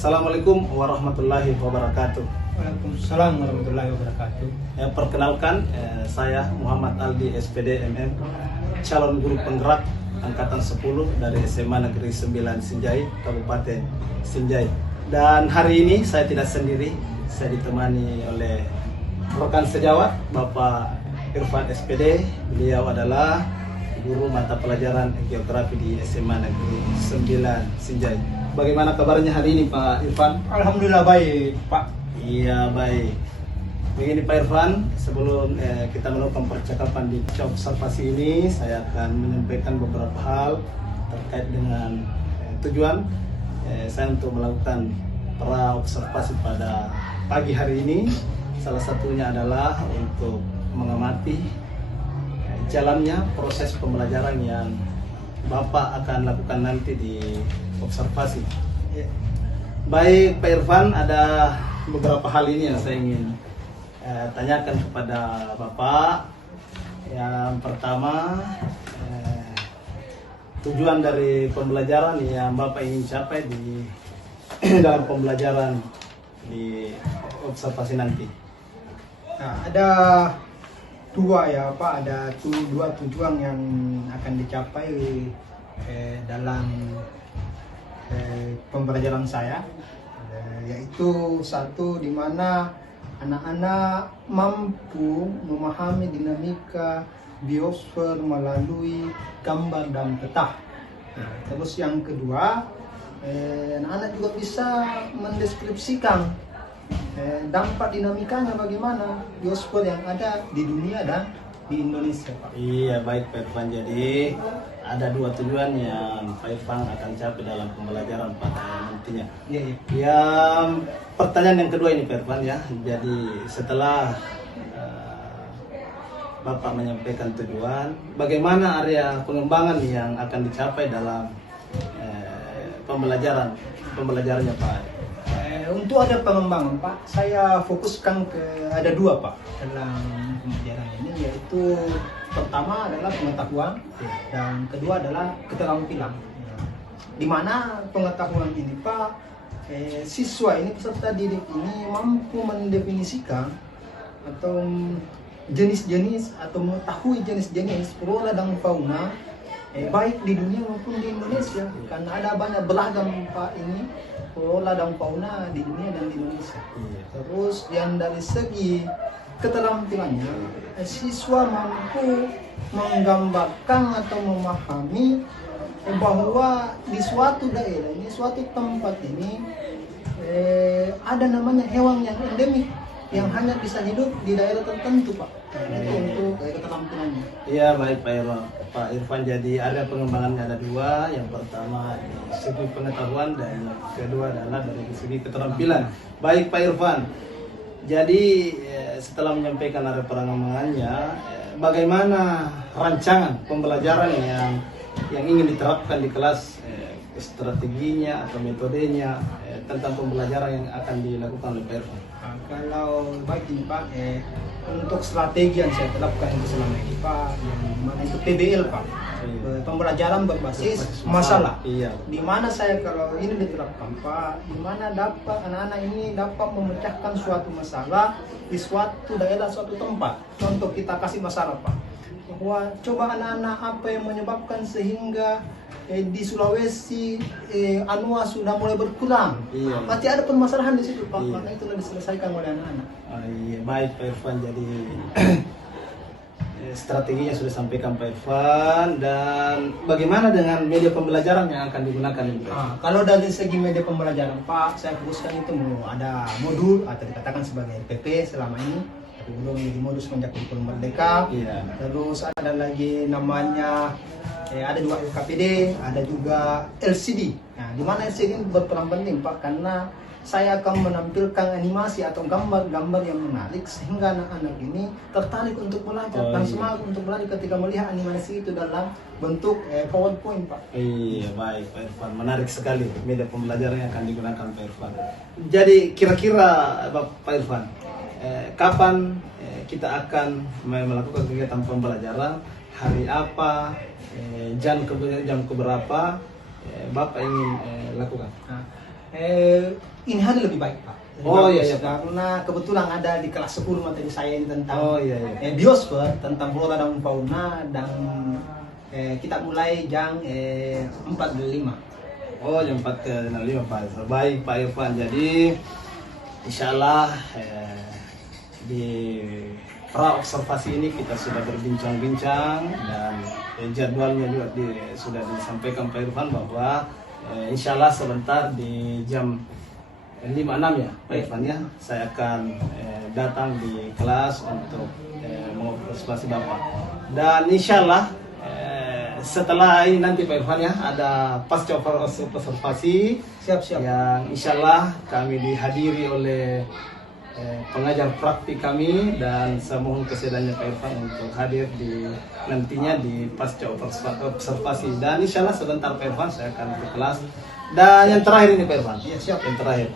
Assalamualaikum warahmatullahi wabarakatuh. Waalaikumsalam warahmatullahi wabarakatuh. Perkenalkan, saya Muhammad Aldi SPD MM, calon guru penggerak angkatan 10 dari SMA Negeri 9 Sinjai, Kabupaten Sinjai. Dan hari ini saya tidak sendiri, saya ditemani oleh rekan sejawat Bapak Irfan SPD. Beliau adalah guru mata pelajaran geografi di SMA Negeri 9 Sinjai. Bagaimana kabarnya hari ini Pak Irfan? Alhamdulillah baik, Pak. Iya, baik. Begini Pak Irfan, sebelum kita melakukan percakapan di observasi ini, saya akan menyampaikan beberapa hal terkait dengan tujuan saya untuk melakukan pra-observasi pada pagi hari ini. Salah satunya adalah untuk mengamati jalannya proses pembelajaran yang Bapak akan lakukan nanti di observasi. Baik Pak Irfan, ada beberapa hal ini yang saya ingin tanyakan kepada Bapak. Yang pertama, tujuan dari pembelajaran yang Bapak ingin capai di dalam pembelajaran di observasi nanti. Nah, ada dua ya Pak, ada dua tujuan yang akan dicapai dalam pembelajaran saya, yaitu satu, di mana anak-anak mampu memahami dinamika biosfer melalui gambar dan peta. Nah, terus yang kedua, anak-anak juga bisa mendeskripsikan dampak dinamikanya bagaimana biosfer yang ada di dunia dan di Indonesia, Pak. Iya, baik Pak Irfan. Jadi ada dua tujuan yang Pak Irfan akan capai dalam pembelajaran pada nantinya. Iya, iya. Yang pertanyaan yang kedua ini Pak Irfan ya. Jadi setelah Bapak menyampaikan tujuan, bagaimana area pengembangan yang akan dicapai dalam pembelajarannya Pak? Untuk ada pengembangan Pak, saya fokuskan ke ada dua Pak dalam pembelajaran ini, yaitu pertama adalah pengetahuan dan kedua adalah keterampilan. Di mana pengetahuan ini Pak, siswa ini, peserta didik ini mampu mendefinisikan atau jenis-jenis atau mengetahui jenis-jenis flora dan fauna baik di dunia maupun di Indonesia, karena ada banyak beragam Pak ini flora dan fauna di dunia dan di Indonesia. Terus yang dari segi keterampilannya, siswa mampu menggambarkan atau memahami bahwa di suatu daerah ini, suatu tempat ini ada namanya hewan yang endemik yang hanya bisa hidup di daerah tertentu Pak. Itu untuk keterampilannya. Iya, baik Pak Irfan. Jadi area pengembangannya ada dua. Yang pertama dari segi pengetahuan dan yang kedua adalah dari segi keterampilan. Baik Pak Irfan. Jadi setelah menyampaikan area pengembangannya, bagaimana rancangan pembelajaran yang ingin diterapkan di kelas, strateginya atau metodenya tentang pembelajaran yang akan dilakukan oleh Pak Irfan? Kalau baik ini Pak, untuk strategi yang saya terapkan selama ini Pak, yang mana itu PBL Pak, pembelajaran berbasis masalah. Iya. Di mana saya kalau ini diterapkan Pak, di mana dapat anak-anak ini dapat memecahkan suatu masalah di suatu daerah, suatu tempat. Contoh kita kasih masalah Pak, bahwa coba anak-anak apa yang menyebabkan sehingga di Sulawesi anua sudah mulai berkurang. Iya. Pasti ada permasalahan di situ Pak, Iya. maka itu harus diselesaikan oleh anak-anak. Iya, baik Pak Irfan. Jadi strateginya sudah sampaikan Pak Irfan. Dan bagaimana dengan media pembelajaran yang akan digunakan ini Pak? Kalau dari segi media pembelajaran Pak, saya fokuskan itu ada modul atau dikatakan sebagai PP selama ini, tapi belum menjadi modus semenjak kurikulum merdeka. Iya. Terus ada lagi namanya ada juga LKPD, ada juga LCD. Nah, di mana LCD ini berperan penting Pak, karena saya akan menampilkan animasi atau gambar-gambar yang menarik sehingga anak-anak ini tertarik untuk belajar dan semangat untuk belajar ketika melihat animasi itu dalam bentuk PowerPoint Pak. Iya, baik Pak Irfan. Menarik sekali media pembelajaran yang akan digunakan Pak Irfan. Jadi kira-kira Pak Irfan, kapan kita akan melakukan kegiatan pembelajaran, hari apa, jam keberapa Bapak ingin lakukan? Nah, Ini hari lebih baik Pak. Lebih Oh, bagus, iya, iya, Pak. karena kebetulan ada di kelas 10 materi saya ini tentang Oh, iya, iya. biosfer, tentang flora dan fauna, dan kita mulai jam 4.05. Oh, jam 4.05 Pak. Baik Pak Irfan. Jadi insya Allah di pra observasi ini kita sudah berbincang-bincang dan jadwalnya juga sudah disampaikan Pak Irfan bahwa insya Allah sebentar di jam 5.06 ya Pak Irfan ya, saya akan datang di kelas untuk mengobservasi Bapak. Dan insya Allah setelah ini nanti Pak Irfan ya, ada pasca observasi Siap-siap. yang insya Allah kami dihadiri oleh pengajar praktik kami, dan saya mohon kesediaannya Pak Irfan untuk hadir di nantinya di pasca observasi. Dan insya Allah sebentar Pak Irfan saya akan ke kelas. Dan yang terakhir ini Pak Irfan, Iya, siap. yang terakhir,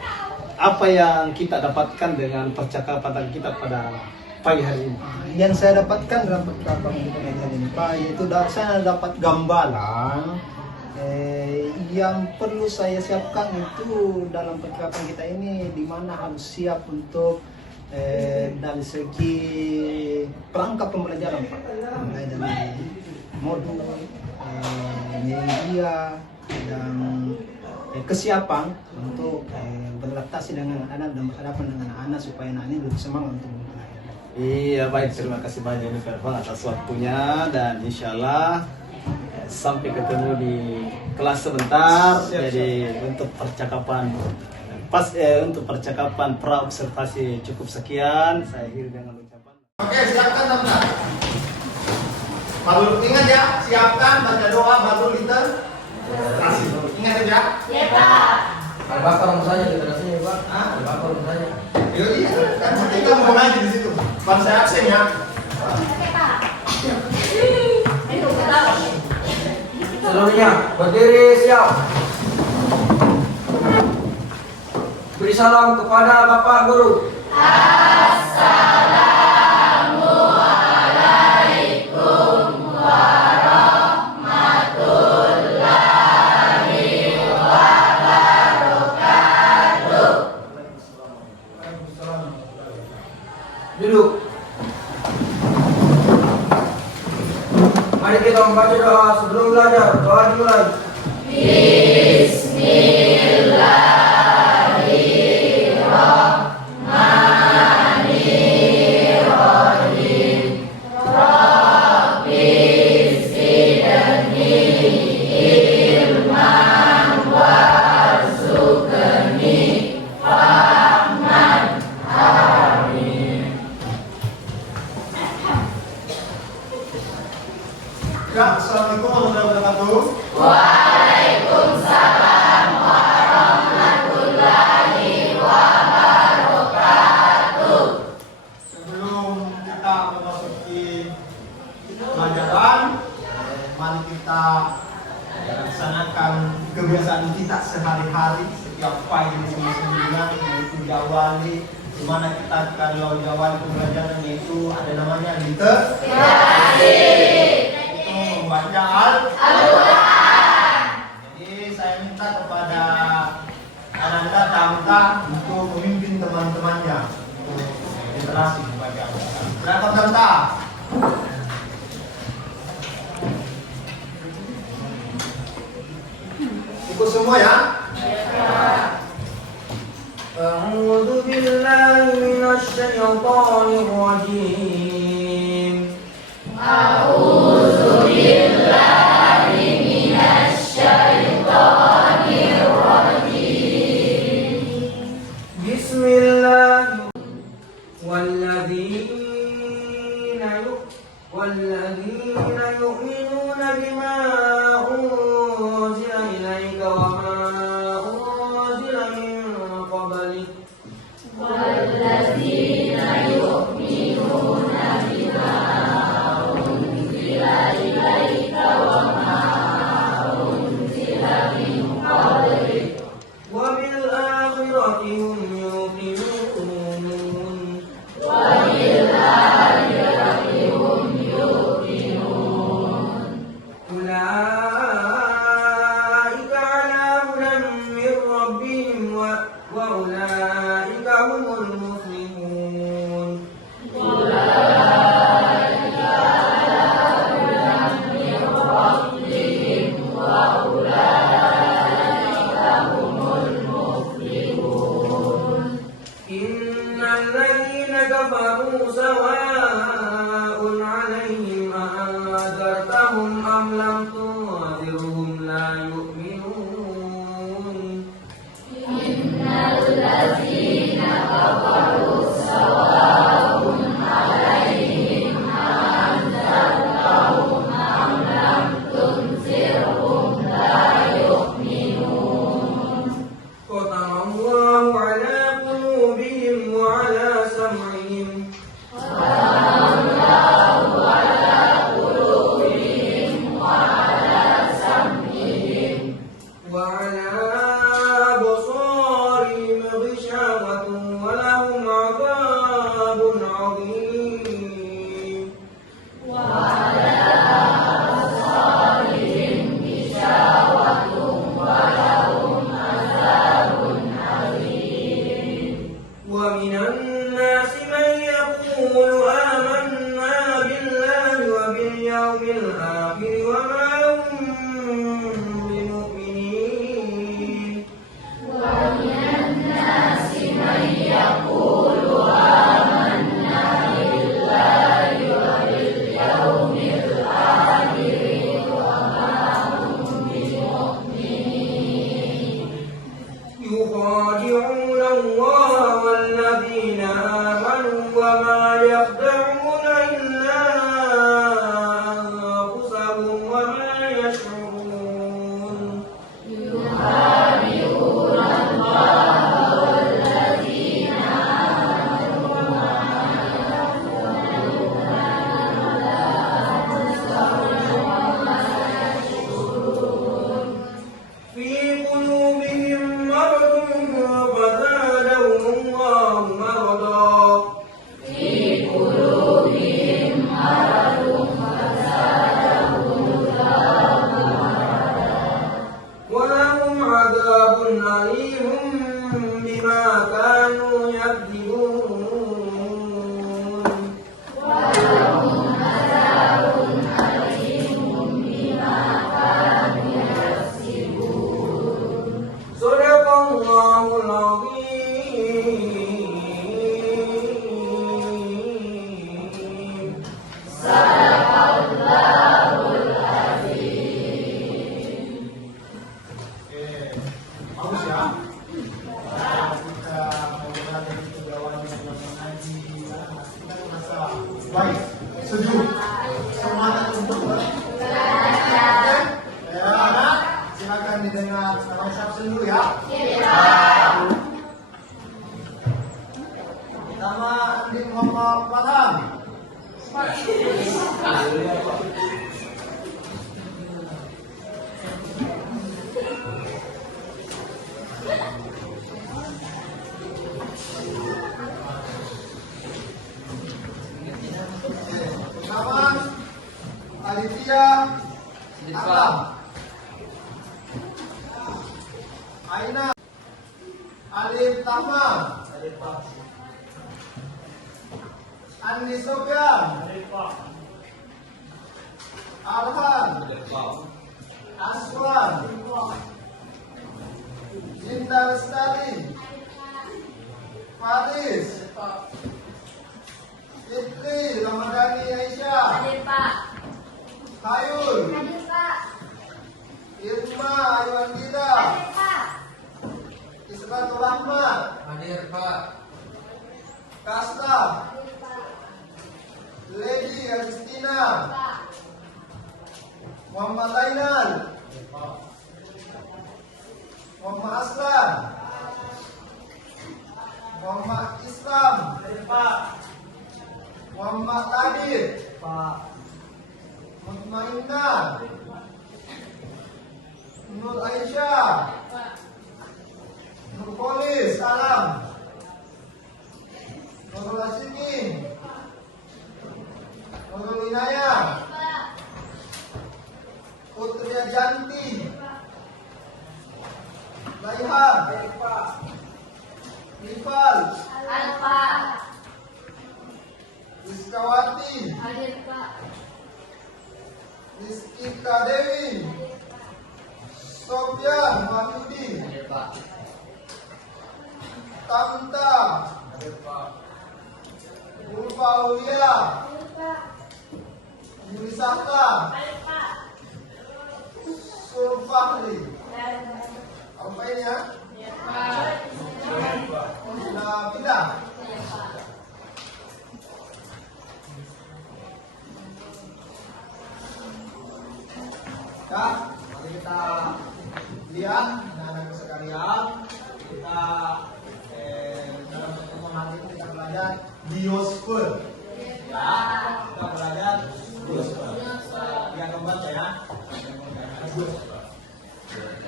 apa yang kita dapatkan dengan percakapan kita pada pagi hari ini? Yang saya dapatkan dalam percakapan kita hari ini Pak, yaitu saya dapat gambaran yang perlu saya siapkan itu dalam percakapan kita ini, di mana harus siap untuk dari segi perangkat pembelajaran Pak, mulai dari modul, media, dan kesiapan untuk beradaptasi dengan anak dan berhadapan dengan anak supaya anak ini lebih semangat untuk belajar. Iya baik, terima kasih banyak ini Pak Irfan atas waktunya, dan insya Allah sampai ketemu di kelas sebentar. Siap, Jadi untuk percakapan untuk percakapan pra observasi cukup sekian. Saya akhiri dengan ucapan. Oke, siapkan teman-teman. Baru ingat ya, siapkan baca doa baru literasi. Ingat ya? Ya Pak. Bakar rasanya literasinya Pak. Bakar rasanya. Iya, kan kita mau ngaji di situ. Baru saya absen ya. Oke Pak. Ayo kita. Seluruhnya berdiri siap. Beri salam kepada Bapak Guru. Duduk. Mari kita membaca doa sebelum belajar. Doa dimulai. Ya, assalamualaikum warahmatullahi wabarakatuh. Sebelum kita memasuki pelajaran, mari kita laksanakan kebiasaan kita sehari-hari setiap pagi di semingguan, yaitu diawali di mana kita kalau diawali pembelajaran yaitu ada namanya literasi. Itu membaca Al-Quran. Jadi saya minta kepada Ananda Tamta untuk memimpin teman-temannya untuk literasi membaca Al-Quran. Silakan Tamta. Ikut semua ya. أعوذ بالله من الشيطان الرجيم. بسم الله والذين يؤمنون بما أنزل إليك وما أنزل من قبلك وبالآخرة هم يوقنون لهم أم لم تنذرهم لا يؤمنون ختم الله على قلوبهم وعلى سمعهم وعلى أبصارهم غشاوة ولهم عذاب عظيم ومن الناس من يقول آمنا بالله وباليوم الآخر وما هم بمؤمنين يخادعون الله والذين آمنوا وما يخدعون إلا أنفسهم وما يشعرون في قلوبهم مرض فزادهم الله مرضا ولهم عذاب أليم بما كانوا يكذبون صدق الله العظيم Bagus ya. Kita berada di pegawai dalam mengaji, kita merasa baik, sejuk, semangat untuk belajar. Ya, silakan didengar sekarang ucap dulu ya. Pertama, Andi Muhammad Padang. Pertama, Aditya Alam. Aina Alif Tama. Andi Sofyan. Arhan. Aswan. Linda Lestari. Faris. Fitri Ramadhani Aisyah. Hayul. Irma Ayu Andida. Isbatul Rahmat. Hadir Pak. Kasta. Lady Agustina. Muhammad Ainal. Muhammad Aslan. Muhammad Islam. Muhammad Adil. Mutmainah. Nur Aisyah. Nur Polis Salam. Nurul Asikin. Nurul Inayah. Putri Janti. Laihan. Nifal. Rizkawati. Rizkika Dewi. Sofyan Wahyudi. Tamta. Ulfa Aulia. Yulisaka. Ya, mari kita lihat anak-anak sekalian, kita dalam pertemuan hari ini kita belajar biosfer. Ya, kita belajar biosfer. Yang membaca ya.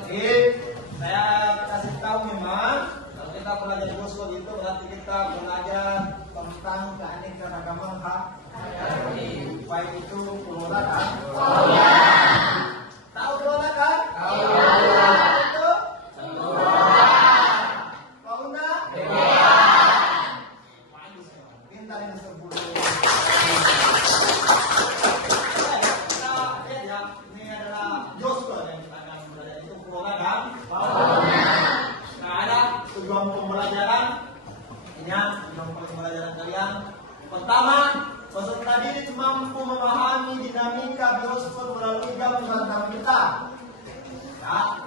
Jadi saya kasih tahu memang kalau kita belajar biosfer itu berarti kita belajar tentang keanekaragaman hayati. Baik itu flora dan fauna. Tahu flora kan? Tahu. Itu fauna. Bagus. Pintar ini sebelum. Kita lihat ya, ini adalah biosfer yang kita akan belajar itu flora dan fauna. Nah, ada tujuan pembelajaran. Ini ya, tujuan pembelajaran kalian. Pertama, peserta didik mampu memahami dinamika biosfer melalui gambar kita. Ya,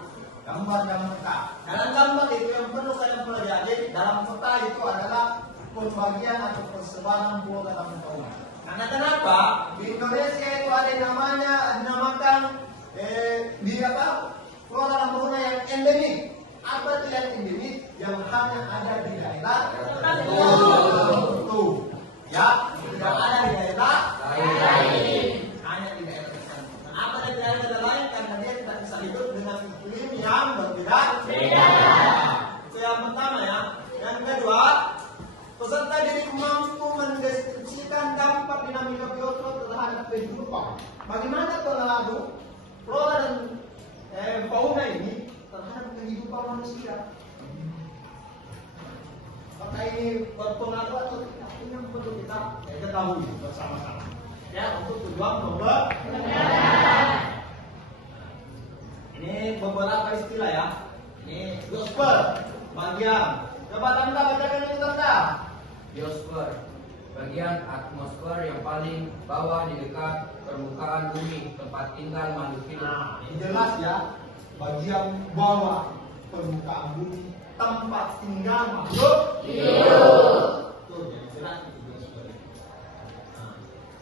gambar kita. Dalam gambar itu yang perlu kalian pelajari dalam peta itu adalah pembagian atau persebaran flora dan fauna. Karena kenapa? Di Indonesia itu ada namanya dinamakan flora dan fauna yang endemik. Apa itu yang endemik? Yang hanya ada di daerah tertentu. Ya, tidak ada di daerah lain. Hanya di daerah tertentu. Kenapa di daerah lain? Karena dia tidak bisa hidup dengan iklim yang berbeda. Itu yang pertama ya. Yang kedua, peserta didik mampu mendeskripsikan dampak dinamika biosfer terhadap kehidupan. Bagaimana pengaruh flora dan fauna ini terhadap kehidupan manusia? Apakah ini berpengaruh atau tidak? Ini yang perlu kita ketahui bersama-sama. Ya, untuk tujuan pembelajaran. Ini beberapa istilah ya. Ini biosfer, bagian. Coba tanda bacakan itu tanda. Biosfer, bagian atmosfer yang paling bawah di dekat permukaan bumi, tempat tinggal makhluk hidup. Nah, ini jelas ya. Bagian bawah permukaan bumi, tempat tinggal makhluk hidup. Tuh, yang jelas itu biosfer.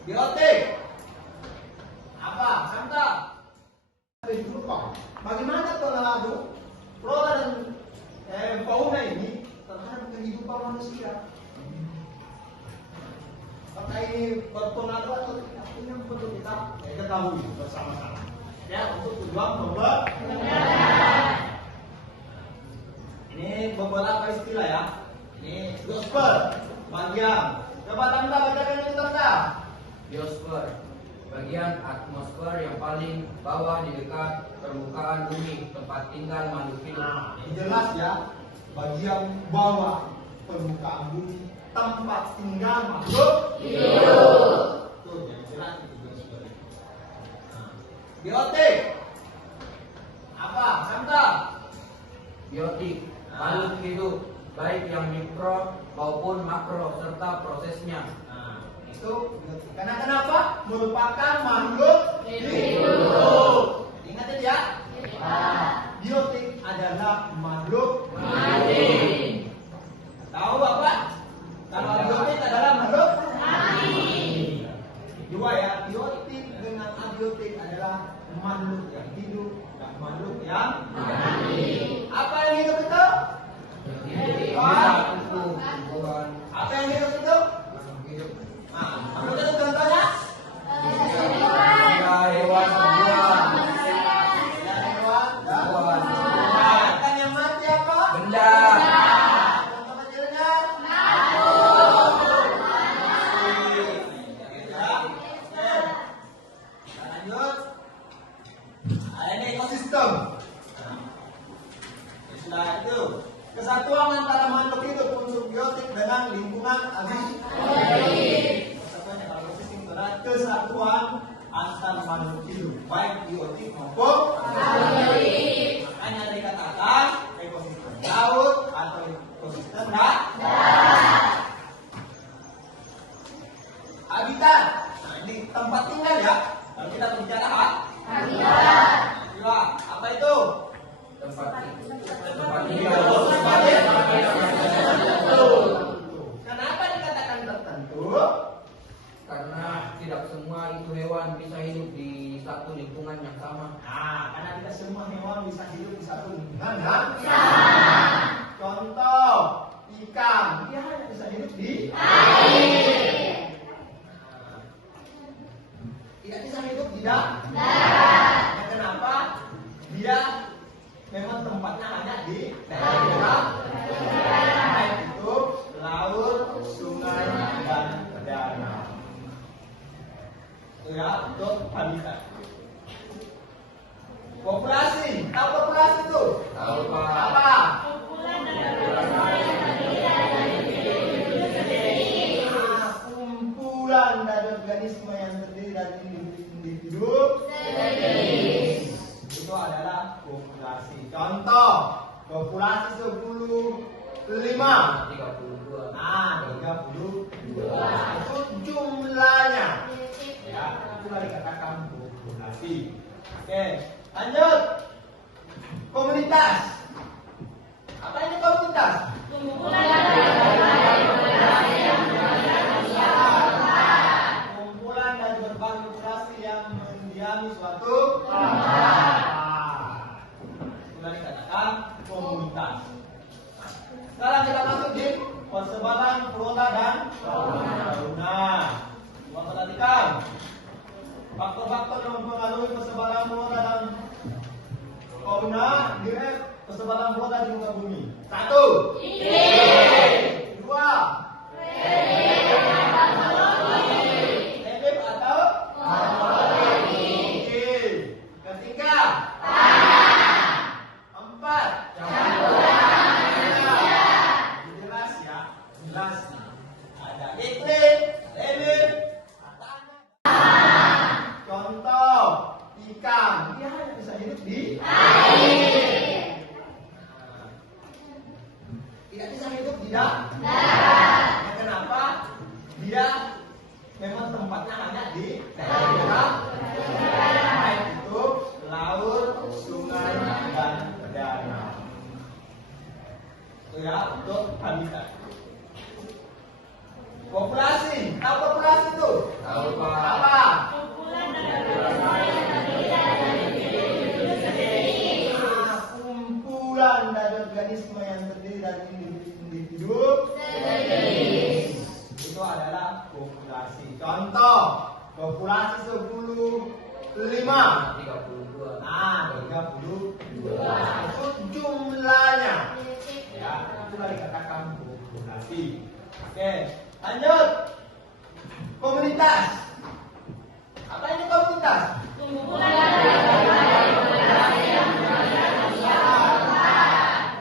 Biotik. Apa? Santa. Kehidupan. Bagaimana pengaruh flora dan fauna ini terhadap kehidupan manusia? Apakah ini berpengaruh atau tidak? Ini yang perlu kita ketahui bersama-sama. Ya, untuk tujuan pembelajaran. Ini beberapa istilah ya. Ini biosfer, bagian. Coba tanda bacakan itu tanda. Biosfer, bagian atmosfer yang paling bawah di dekat permukaan bumi, tempat tinggal makhluk hidup. Nah, ini jelas ya. Bagian bawah permukaan bumi, tempat tinggal makhluk hidup. Tuh, yang jelas itu biosfer. Biotik. Apa? Santa. Biotik, makhluk hidup, baik yang mikro maupun makro serta prosesnya. Nah, itu biotik. Karena kenapa? Merupakan makhluk hidup. Ingat ya? Biotik adalah makhluk hidup. Tahu apa? Kalau biotik adalah makhluk hidup. Dua ya, biotik dengan abiotik adalah makhluk yang hidup dan makhluk yang mati. Apa yang hidup itu? Apa yang hidup itu? Nah, makhluk itu contohnya? Hewan tumbuhan, Hewan dan kan yang mati apa? benda. Contoh kecilnya? Lanjut. Ini ekosistem. Istilah itu kesatuan antara makhluk hidup unsur biotik dengan lingkungan abiotik. Kesatuannya kalau ekosistem adalah kesatuan antar makhluk hidup baik biotik maupun abiotik. Makanya dikatakan ekosistem laut atau ekosistem darat. Habitat. Nah, ini tempat tinggal ya. Kalau kita berbicara habitat. Apa itu? Tempat Kenapa dikatakan tertentu? karena tidak semua itu hewan bisa hidup di satu lingkungan yang sama. Nah, karena kita semua hewan bisa hidup di satu lingkungan, kan? Bisa. Contoh, ikan, dia hanya bisa hidup di Air. tidak bisa hidup di darat. Darat. Kenapa? Dia memang tempatnya hanya di darat. Baik itu laut, sungai, dan danau. Itu ya untuk habitat. Populasi, tahu populasi itu? Tahu, Pak. Apa? Kumpulan dari organisme yang terdiri dari individu itu adalah populasi. Contoh, populasi 10,5. 32. Nah, 32. Itu jumlahnya. Ya, itulah dikatakan populasi. Oke, lanjut. Komunitas. Apa ini komunitas? Kumpulan dari berbagai populasi yang mendiami suatu tempat. Sudah dikatakan komunitas. Sekarang kita masuk di persebaran flora dan fauna. Coba perhatikan faktor-faktor yang mempengaruhi persebaran flora dan fauna di persebaran flora di muka bumi. 1. Iklim. 2. Relief atau morfologi. Ketiga. Tanah. 4. Campuran. Jelas ya, jelas. Ada iklim, relief, tanah. Contoh, ikan, dia hanya bisa hidup di Air. tidak bisa hidup di darat. Kenapa? Dia memang tempatnya hanya di darat. Baik itu laut, sungai, dan danau. Itu ya untuk habitat. Populasi, tahu populasi itu? Tahu, Pak. Apa? Kumpulan dari organisme yang terdiri dari individu itu adalah populasi. Contoh, populasi 10,5. 32. Nah, 32. Itu jumlahnya. Ya, itulah dikatakan populasi. Oke, lanjut. Komunitas. Apa ini komunitas?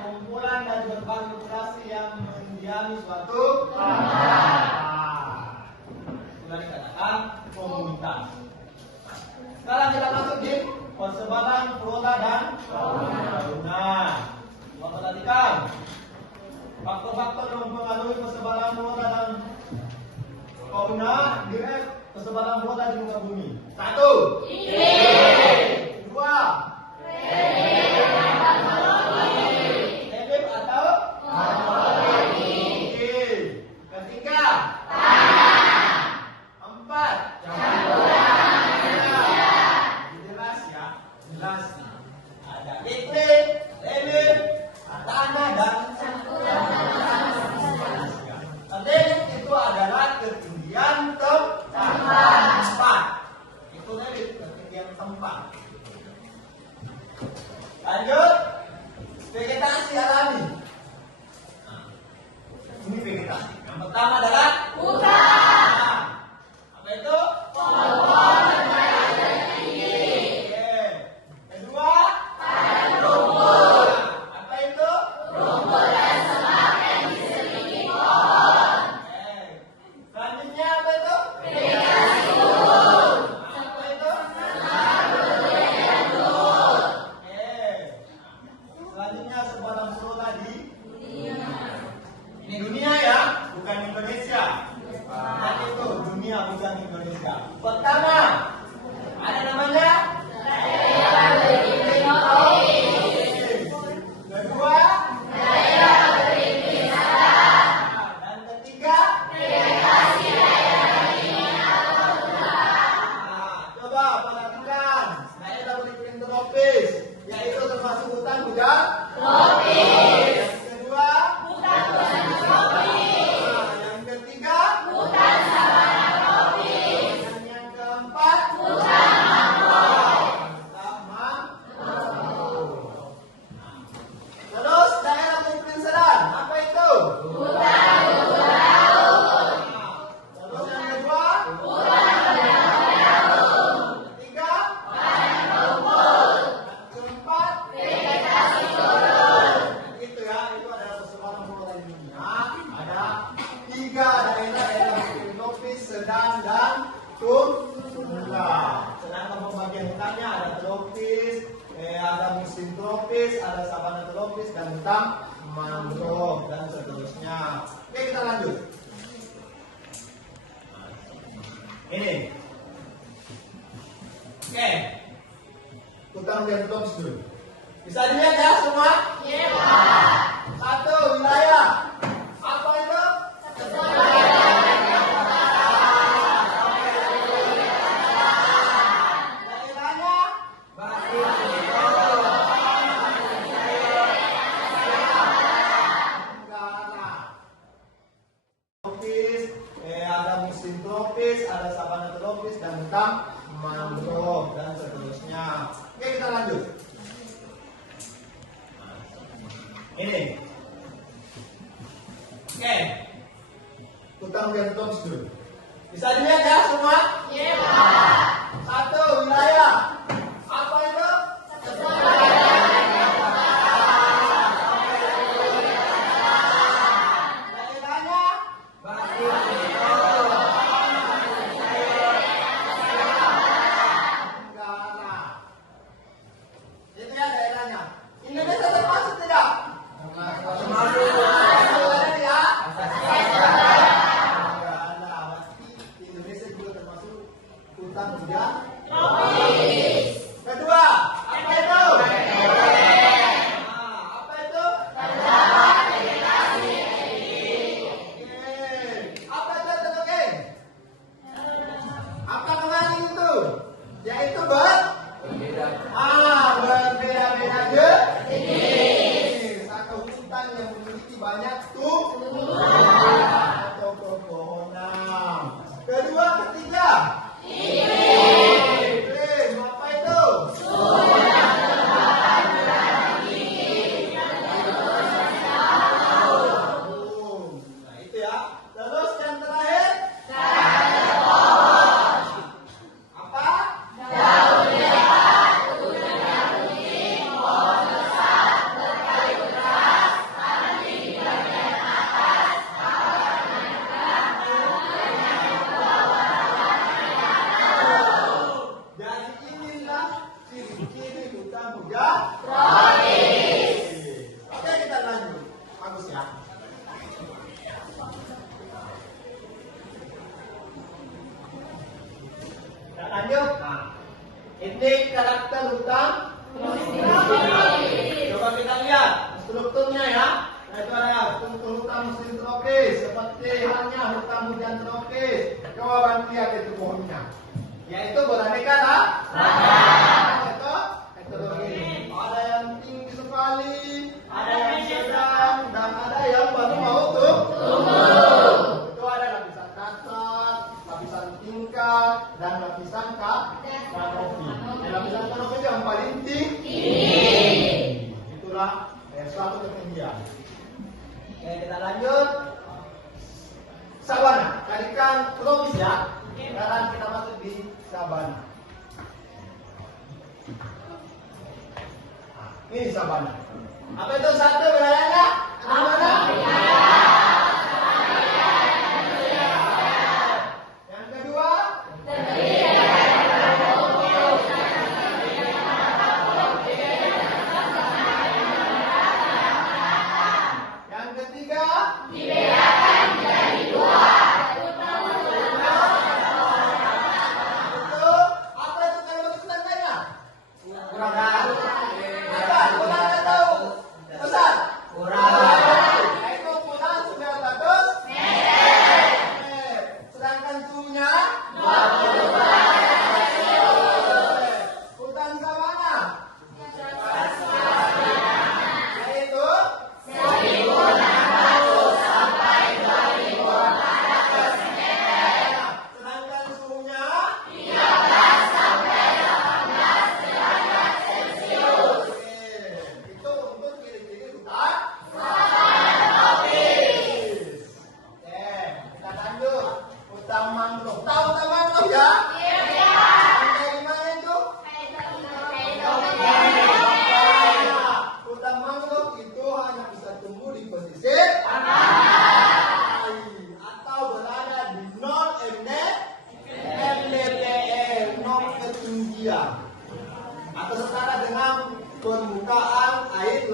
Kumpulan dari berbagai populasi yang mendiami suatu tempat. Sudah dikatakan komunitas. Sekarang kita masuk di persebaran flora dan fauna. Coba perhatikan faktor-faktor yang mempengaruhi persebaran flora dan fauna di persebaran flora di muka bumi. 1. Iklim. 2. Relief atau morfologi. Ketiga. Tanah. 4. Campuran. Jelas ya, jelas. Ada iklim, relief, tanah, dan relief itu adalah ketinggian tempat. Itu relief, ketinggian tempat. Lanjut, vegetasi alami. Nah, ini vegetasi. Yang pertama adalah Hutan. Nah, apa itu? Pohon berdaun tinggi. Oke. Kedua, Rumput. apa itu? Rumput dan semak yang diselimuti pohon. Oke. Selanjutnya apa itu? Vegetasi tumbuh. Apa itu? Semak berbuah dan tumbuh. Oke. Selanjutnya tropis, ada musim tropis, ada sabana tropis dan hutan mangrove dan seterusnya. Oke, kita lanjut. Ini. Oke. Hutan yang tropis dulu. Bisa dilihat ya semua? Iya, Pak. Satu, wilayah. Apa itu? Ada musim tropis, ada sabana tropis dan hutan mangrove dan seterusnya. Oke, kita lanjut. Ini. Oke. Hutan yang tropis dulu. Bisa dilihat ya semua? Iya, Pak. Satu, wilayah. Apa itu? Indonesia termasuk tidak? Termasuk. Ya? Indonesia juga termasuk hutan hujan tropis. Kedua, apa itu? Apa itu? Apa itu tenogen? Apa kemarin itu? Yaitu berbeda-beda jenis. Satu hutan yang memiliki banyak tumbuhan atau pepohonan. Kedua, ketiga. Iklim. Apa itu? Nah, itu ya. Terus yang terakhir. Apa? Jadi inilah ciri-ciri hutan hujan tropis. Oke, kita lanjut. Bagus ya. Kita lanjut. Nah, ini karakter hutan tropis. Coba kita lihat strukturnya ya. Nah, itu ada struktur hutan musim tropis seperti halnya hutan hujan tropis. Coba bantu lihat itu pohonnya. Yaitu beraneka ragam. Itu heterogen. Ada yang tinggi sekali, ada yang sedang, dan ada yang baru mau tumbuh. Itu ada lapisan dasar, lapisan tingkat, dan lapisan kanopi. Lapisan kanopi yang paling tinggi. Itulah suatu ketinggian. Oke, kita lanjut. Sabana, kalikan tropis ya. Sekarang kita masuk di sabana. Nah, ini sabana. Apa itu satu wilayahnya? Sabana. Yang kedua? Yang ketiga? Apa itu kalau bagus tandanya? Apa? Kurang tahu. Besar. atau setara dengan permukaan air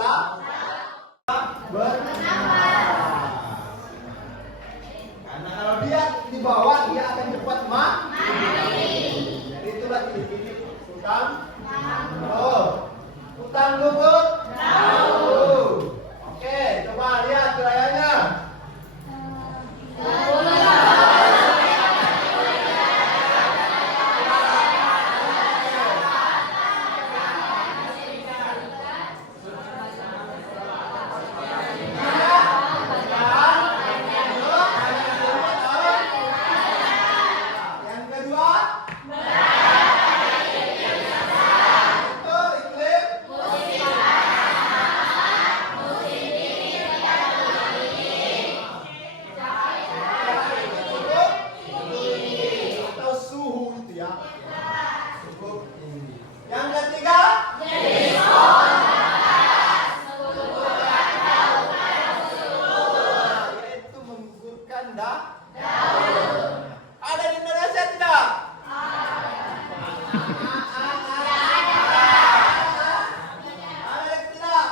karena kalau dia di bawah dia akan cepat mati. Jadi itulah ciri-ciri utang. Utang gugur. Oke, coba lihat layarnya. Yang kedua, itu iklim. Atau suhu itu ya. Suhu tinggi. Yang ketiga, yaitu menggugurkan daun. Ada di Indonesia tidak? Ada tidak?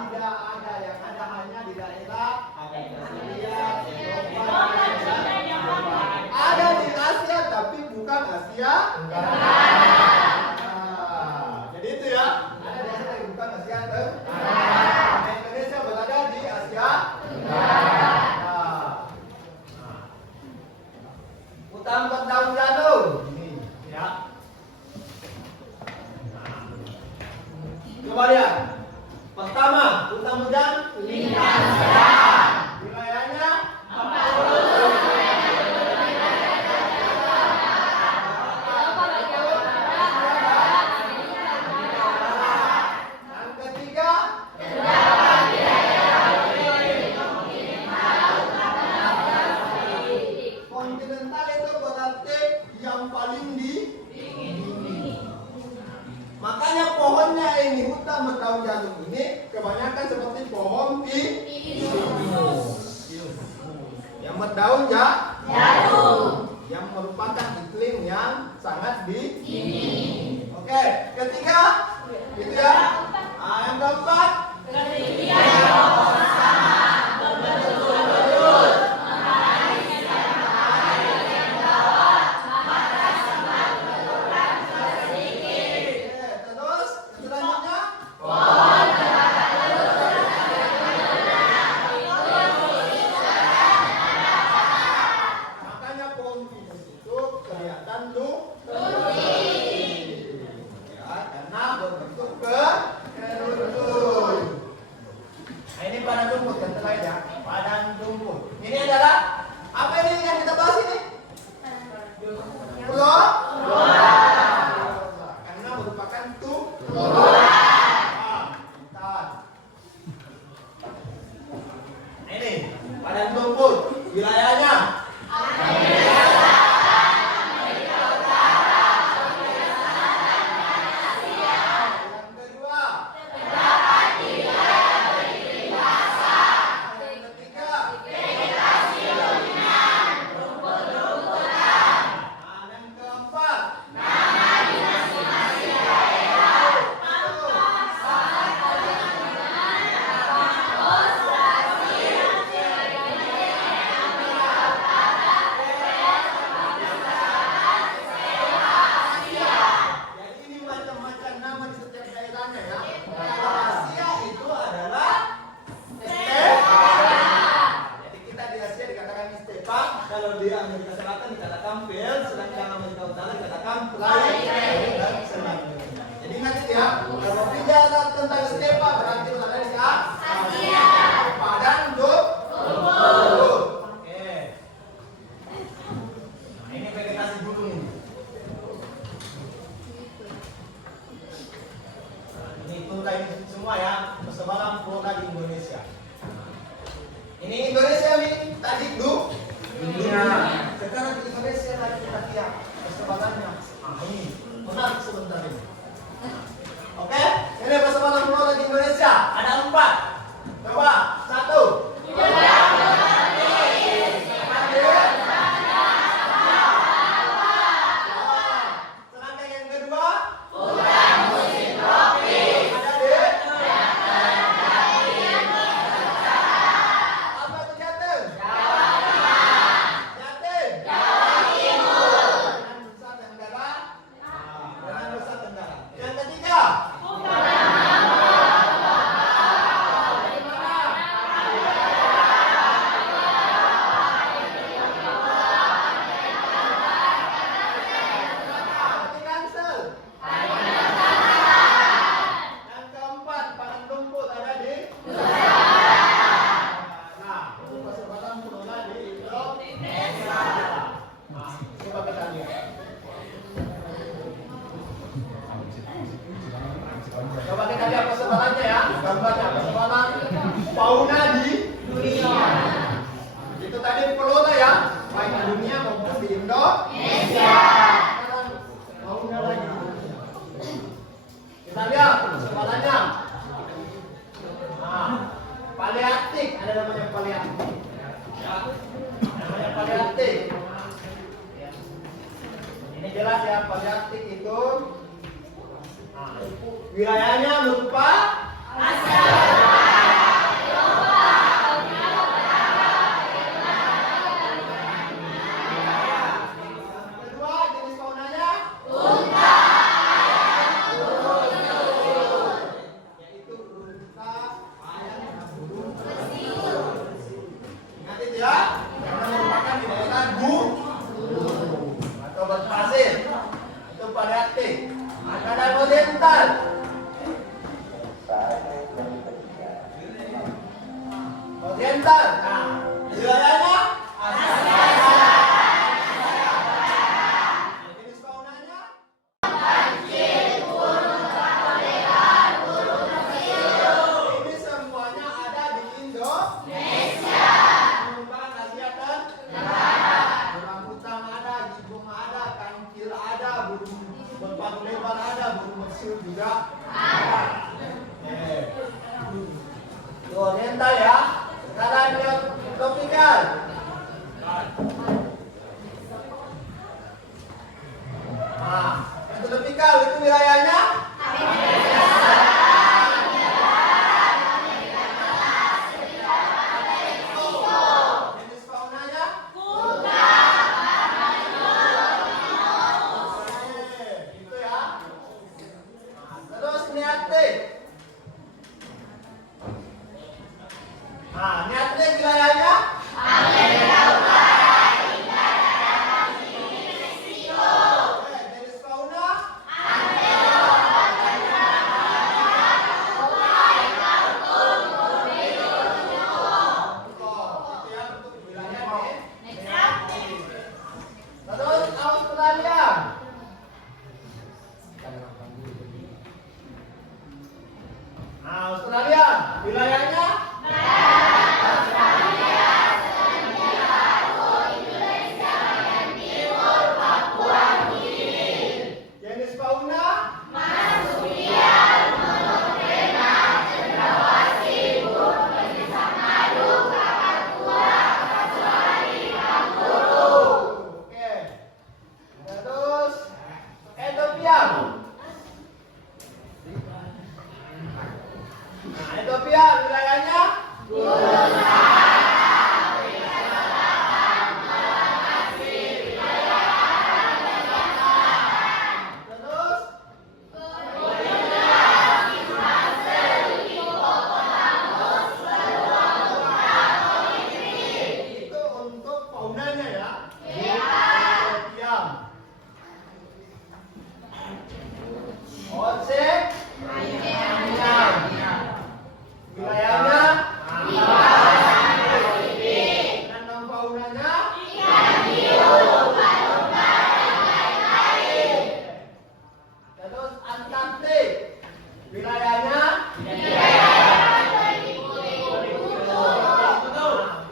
Tidak ada. Yang ada hanya di daerah Asia, Eropa. Ada di Asia tapi bukan Asia. Jadi itu ya. Ada di Asia tapi bukan Asia Tenggara. Indonesia berada di Asia Tenggara. Utang berdaun jadul. Ini ya. Coba lihat. Pertama, utang hujan wilayahnya yang ketiga kontinental itu berarti yang paling makanya pohonnya ini hutan berdaun jadul ini kebanyakan seperti pohon yang berdaun jadul yang merupakan iklim yang sangat dingin. Oke, ketiga itu ya. Yang keempat terus selanjutnya makanya pohon pinus itu kelihatan ya, karena berbentuk keruntuh. Nah, ini padan rumput yang terlain ya, padan rumput. Ini adalah apa ini yang kita bahas ini? Pulau. Karena merupakan Nah, ini padan rumput wilayahnya yang kedua yang ketiga yang keempat jadi ini macam-macam nama di setiap daerahnya ya. Kalau Asia itu adalah stepa. Jadi kita di Asia dikatakan stepa, kalau di Amerika Selatan dikatakan pel, sedangkan Amerika Utara dikatakan plain dan selanjutnya. Jadi ingat itu ya, kalau bicara tentang stepa berarti berada di Asia. Padan rumput. Oke. Nah, ini vegetasi gunung ini. Ini tuntai semua ya, persebaran flora di Indonesia. Ini Indonesia nih, tadi dunia. Sekarang di Indonesia lagi kita lihat persebarannya. Ini menarik sebentar ini. Oke, ini persebaran flora di Indonesia. Ada 4. Coba, 1. Serangga yang kedua. persoalannya. Nah, paleartik ada namanya paleartik. Ya, namanya paleartik. Ini jelas ya, paleartik itu wilayahnya berupa kedua jenis faunanya yaitu unta, ayam, burung, ingat itu ya, karena merupakan di daerah gunung atau berpasir. Itu paleartik. Ada oriental. Oriental. Nah, wilayahnya jenis faunanya ini semuanya ada di Indonesia. Penumbang Asia Tenggara. Orangutan ada, gibong ada, kancil ada, burung berpaku lebar ada, burung mersiul juga ada. Itu oriental ya. Sekarang yang tropikal. Nah, yang tropikal itu wilayahnya jenis faunanya itu ya. Terus Nearctic. Nah, Nearctic wilayahnya jenis fauna itu ya untuk wilayah Nearctic. Terus Australia. Nah, Australia wilayahnya jenis fauna oke. Terus Ethiopia. Nah, Ethiopia wilayahnya terus itu untuk faunanya ya. Ethiopia. Oceania. Wilayahnya dan non faunanya terus Antartik wilayahnya di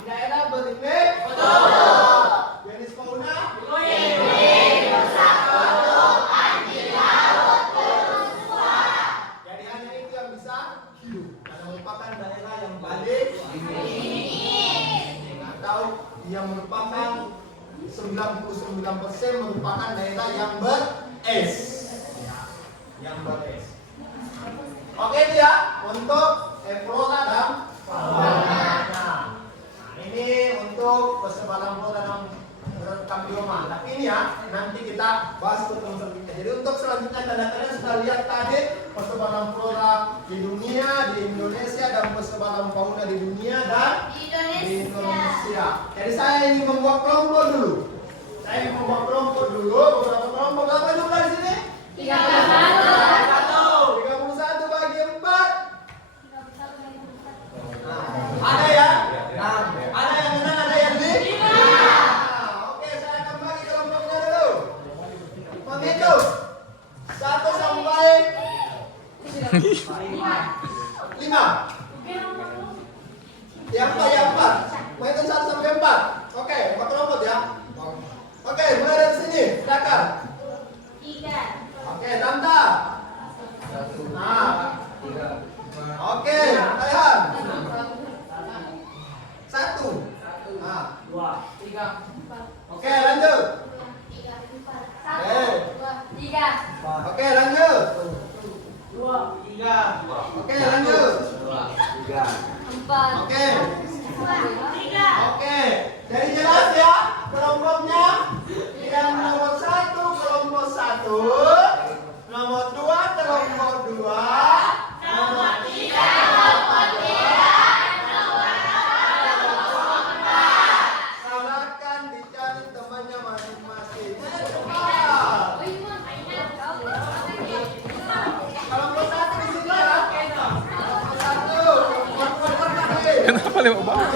daerah beriklim jenis fauna jadi hanya itu yang bisa hidup karena merupakan daerah yang paling atau yang merupakan 99% merupakan daerah yang beres. Yang beres. Oke itu ya untuk flora dan fauna. Nah, ini untuk persebaran flora dan rekam bioma. Tapi ini ya nanti kita bahas pertemuan selanjutnya. Jadi untuk selanjutnya kalian sudah lihat tadi persebaran flora di dunia, di Indonesia dan persebaran fauna di dunia dan di Indonesia. Jadi saya ingin membuat kelompok dulu. Saya ingin membuat kelompok dulu. Beberapa kelompok berapa jumlah di sini? 31 bagi 4. Ada ya? Ada yang menang, ada yang di? Oke, saya akan bagi kelompoknya dulu. Menghitung 1 sampai 5. Yang 4. Menghitung 1 sampai 4. Oke, 4 kelompok ya. Oke, mulai dari sini. Silakan. Oke, Tanta. Nah, lanjut. 3. Oke. Oke. Jadi jelas ya kelompoknya. Yang nomor 1 kelompok 1, nomor 2 kelompok 2, nomor 3 kelompok 3, nomor 4 kelompok 4. Silakan dicari temannya masing-masing. Cepat. Kelompok 1 di sini ya. Kelompok 1. Kelompok 1. Kenapa lewat bawah?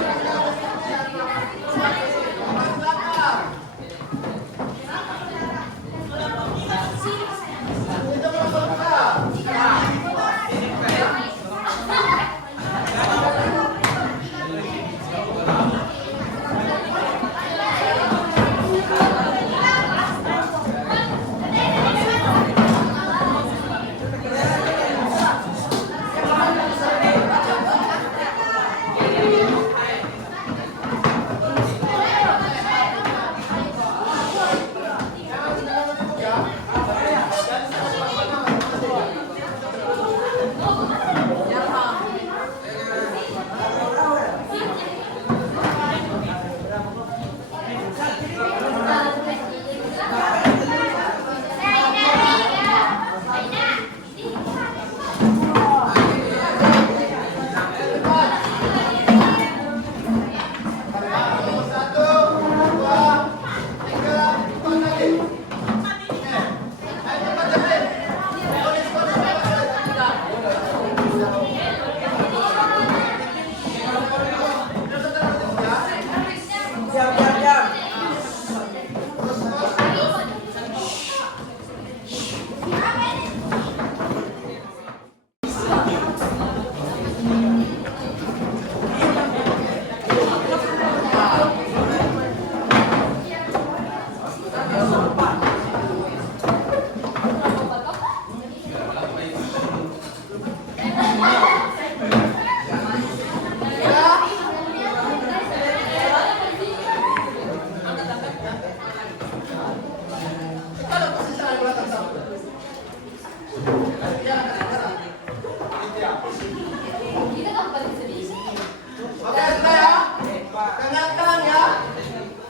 Oke, sudah ya. Dengarkan ya.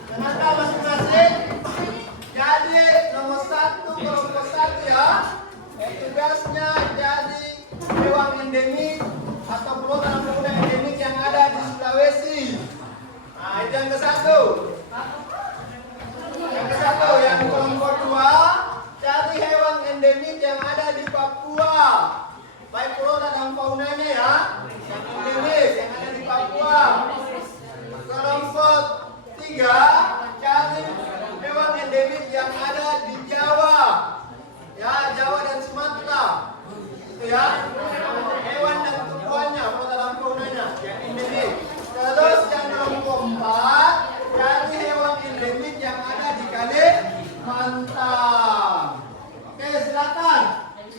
Dengarkan masing-masing. Jadi nomor 1 kelompok 1 ya. Tugasnya jadi hewan endemik atau floral fauna endemik yang ada di Sulawesi. Nah, itu yang ke-1. Yang ke-1 yang kelompok 2 cari hewan endemik yang ada di Papua. Baik flora dan faunanya ya. Yang endemik yang ada di Papua. Kelompok 3 cari hewan endemik yang ada di Jawa. Ya, Jawa dan Sumatera. Itu ya. Hewan dan tumbuhannya, flora dan faunanya yang endemik. Terus yang kelompok 4 cari hewan endemik yang ada di Kalimantan. Oke, silakan.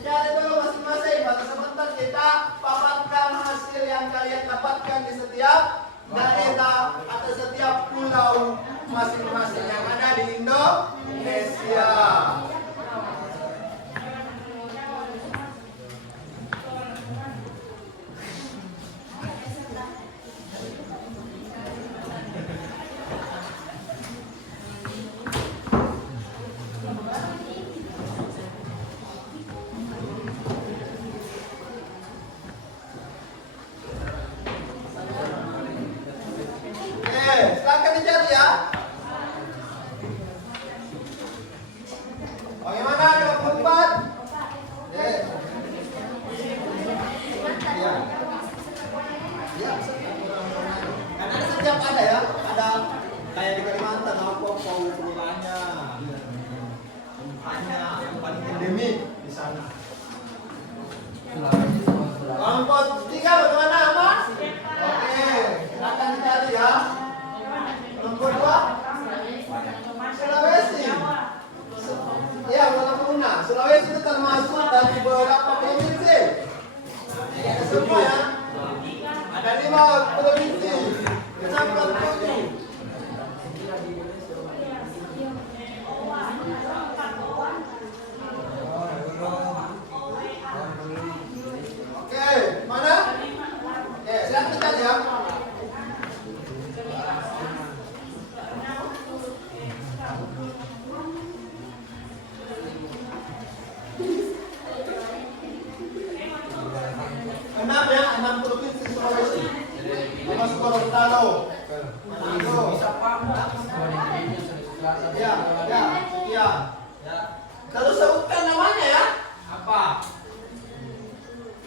Cari dulu masing-masing. Pada sebentar kita paparkan hasil yang kalian dapatkan di setiap daerah atau setiap pulau masing-masing yang ada di Indonesia. Silakan dicari ya. Manado. Manado. Bisa Pak. Dua negerinya Selasa. Ya, ya, ya. Terus sebutkan namanya ya. Apa?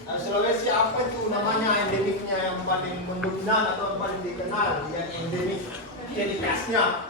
Nah, Sulawesi apa itu namanya endemiknya yang paling mendominan atau yang paling dikenal yang endemik ciri khasnya?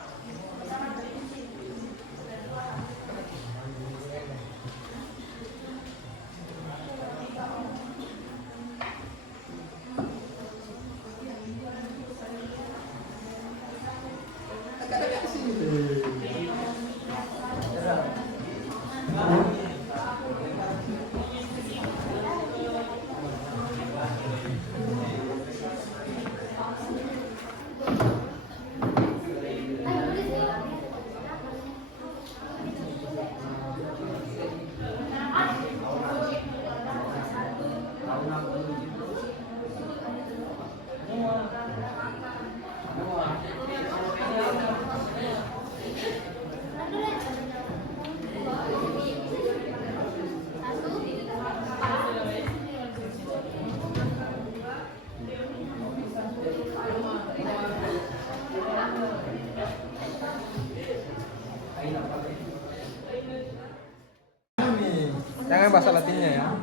Jangan bahasa Latinnya ya.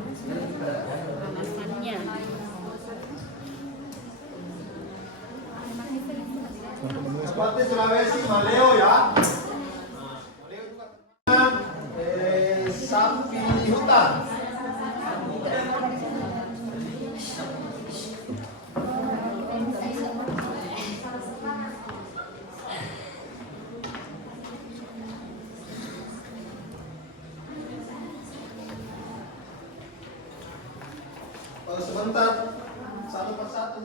Alasannya. Seperti Sulawesi, Maleo ya. Maleo juga sapi hutan. Sebentar, satu persatu.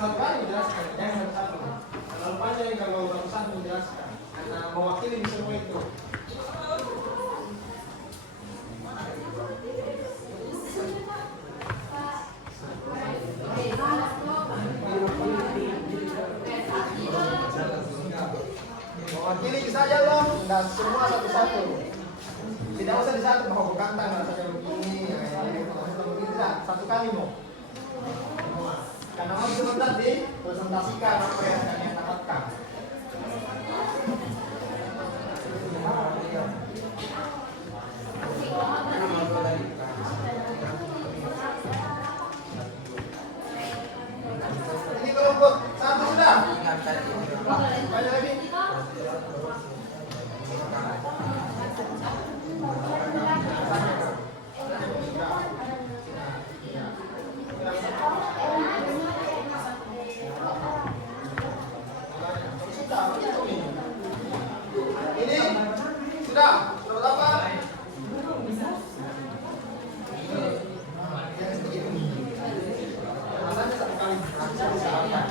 Kalau menjelaskan, jangan satu. Kalau panjang kalau barusan menjelaskan, karena mewakili semua itu. Mewakili saja loh, dan semua satu-satu. Tidak usah di satu mau kantang rasanya begini, tidak satu kali mau. Karena mau sebentar dipresentasikan apa yang kalian dapatkan. Ini kelompok satu sudah. Banyak lagi. Ini sudah berapa? Rasanya satu kali disarankan.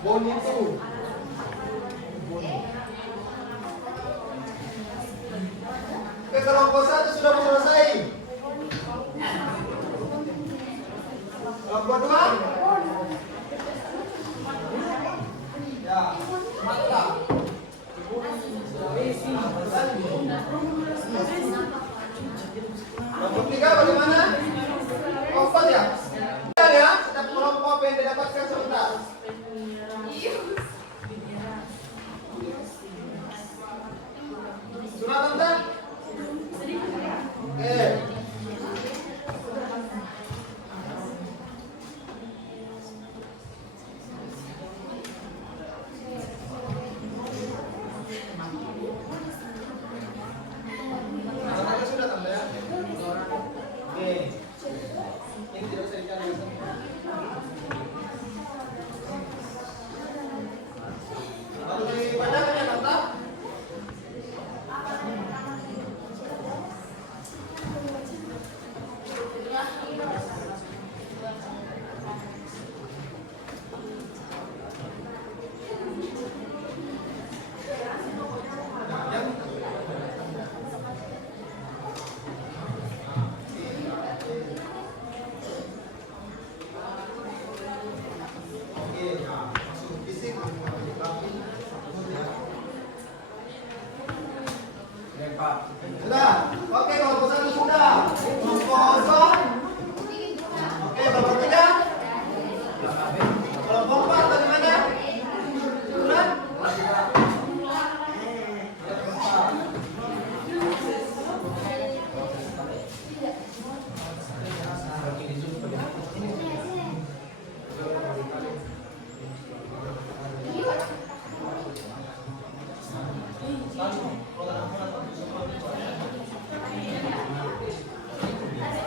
Boni itu. Oke, kelompok 1 sudah mau selesai. Kelompok 2. Ya, mantap. Kelompok 3 bagaimana? Kelompok ya? Ya, setiap kelompok yang didapatkan sebentar. Sudah tante? Oke. Tante sudah tante ya? Oke. Ini tidak usah dicari. Lalu dibacakan ya tante? Sudah. Oke, kelompok 1 sudah. Kelompok 2. Oke, kelompok 3. Kelompok 4 bagaimana? Sudah?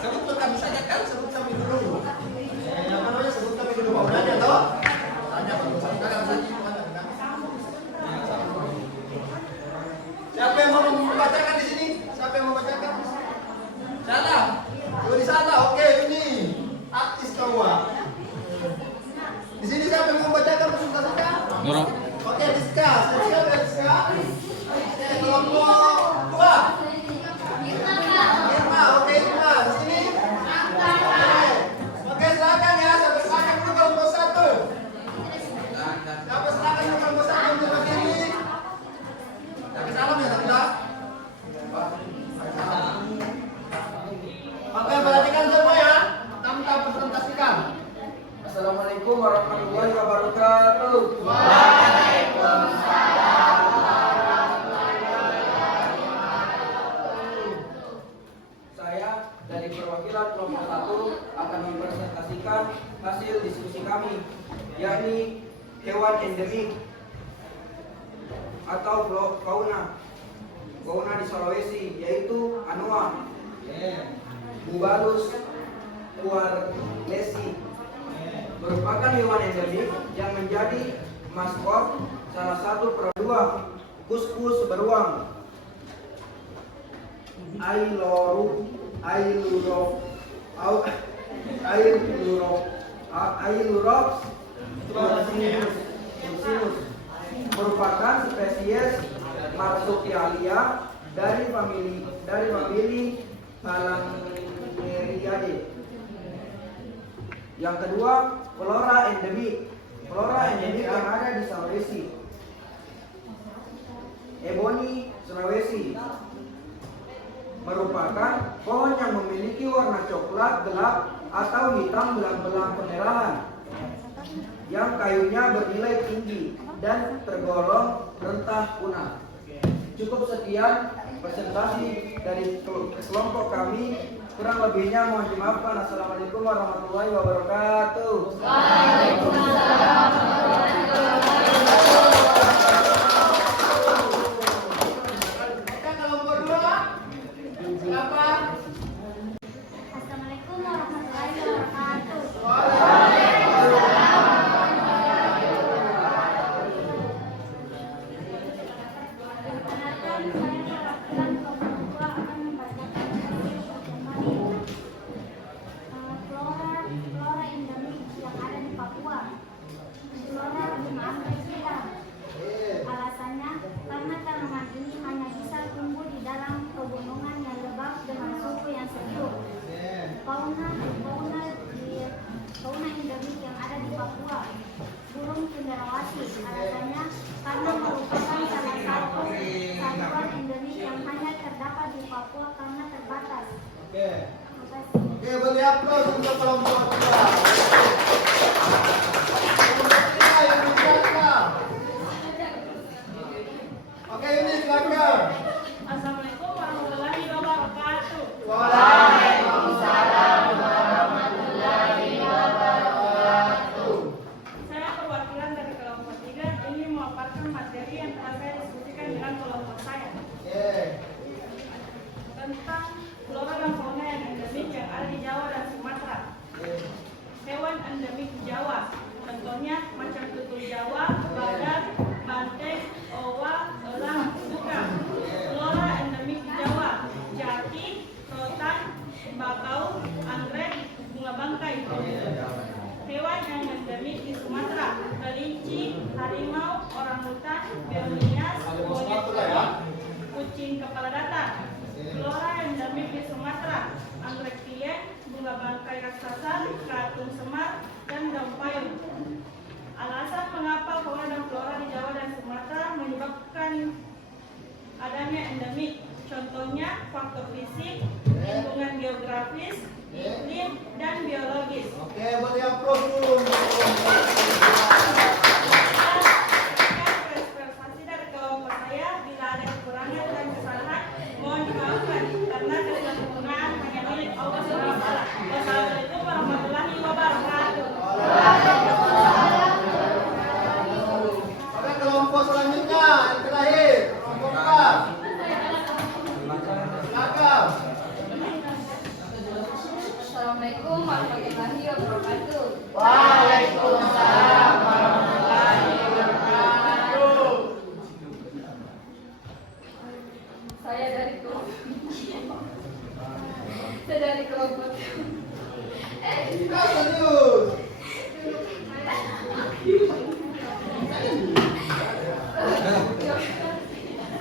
Sebut kami saja kan, sebut kami dulu. Yang namanya sebut kami dulu. Mau nanya toh? Tanya Pak Ustaz. Sekarang saja mana? Siapa yang mau membacakan di sini? Siapa yang mau membacakan? Sana. Oh, di sana. Oke, ini artis kawan. Di sini siapa yang mau membacakan presentasinya? Nurul. Oke, Rizka. Siap ya Rizka? Oke, kelompok 2. Irma, oke Irma, di sini. Oke, silakan ya, sampai silakan dulu kelompok 1. Sampai silakan dulu kelompok 1 untuk begini. Sampai salam ya, Tanda. Oke, perhatikan semua ya. Tanda presentasikan. Assalamualaikum warahmatullahi wabarakatuh. Saya dari perwakilan kelompok 1 akan mempresentasikan hasil diskusi kami, yakni hewan endemik atau fauna di Sulawesi, yaitu anoa, Bubalus puarlesi, merupakan hewan endemik yang menjadi maskot salah satu produk kus-kus beruang Ailurops ursinus, merupakan spesies marsupialia dari famili Halameridae. Yang kedua, flora endemik yang ada di Sulawesi. Ebony Sulawesi merupakan pohon yang memiliki warna coklat gelap atau hitam belang-belang kemerahan, yang kayunya bernilai tinggi dan tergolong rentah punah. Cukup sekian presentasi dari kelompok kami. Kurang lebihnya mohon dimaafkan. Assalamualaikum warahmatullahi wabarakatuh. Oke, kelompok 2. Silakan. Assalamualaikum warahmatullahi wabarakatuh. Perkenalkan, saya perwakilan kelompok 2 akan membacakan flora endemik yang ada di Papua. flora di Papua karena terbatas. Oke. Terima kasih. Oke, beri aplaus untuk kelompok kedua. Kelompok ketiga yang berbicara. Oke, ini silakan. Assalamualaikum warahmatullahi wabarakatuh. Waalaikumsalam warahmatullahi wabarakatuh. Saya perwakilan dari kelompok 3 ingin memaparkan materi yang telah saya diskusikan dengan kelompok saya Oke. tentang flora dan fauna yang endemik yang ada di Jawa dan Sumatera. Hewan endemik di Jawa, contohnya macam tutul Jawa, badak, banteng, owa, elang, buka. Flora endemik di Jawa, jati, rotan, bakau, anggrek, bunga bangkai. Hewan yang endemik di Sumatera, kelinci, harimau, orangutan, bearnias, monyet putih, kucing kepala datar. Flora endemik di Sumatera, anggrek piyek, bunga bangkai raksasa, keratung semar, dan daun payung. Alasan mengapa fauna dan flora di Jawa dan Sumatera menyebabkan adanya endemik, contohnya faktor fisik, lingkungan geografis, iklim, dan biologis. Oke, beri aplaus dulu untuk kelompok Prestasi dari kelompok saya, bila ada kekurangan dan kesalahan, mohon dimaafkan karena kesempurnaan hanya milik Allah SWT. Wassalamualaikum warahmatullahi wabarakatuh. Oke, kelompok selanjutnya yang terakhir, kelompok 4. Silakan. Assalamualaikum warahmatullahi wabarakatuh. Waalaikumsalam warahmatullahi wabarakatuh. Saya dari kelompok. Saya dari kelompok. Kita serius.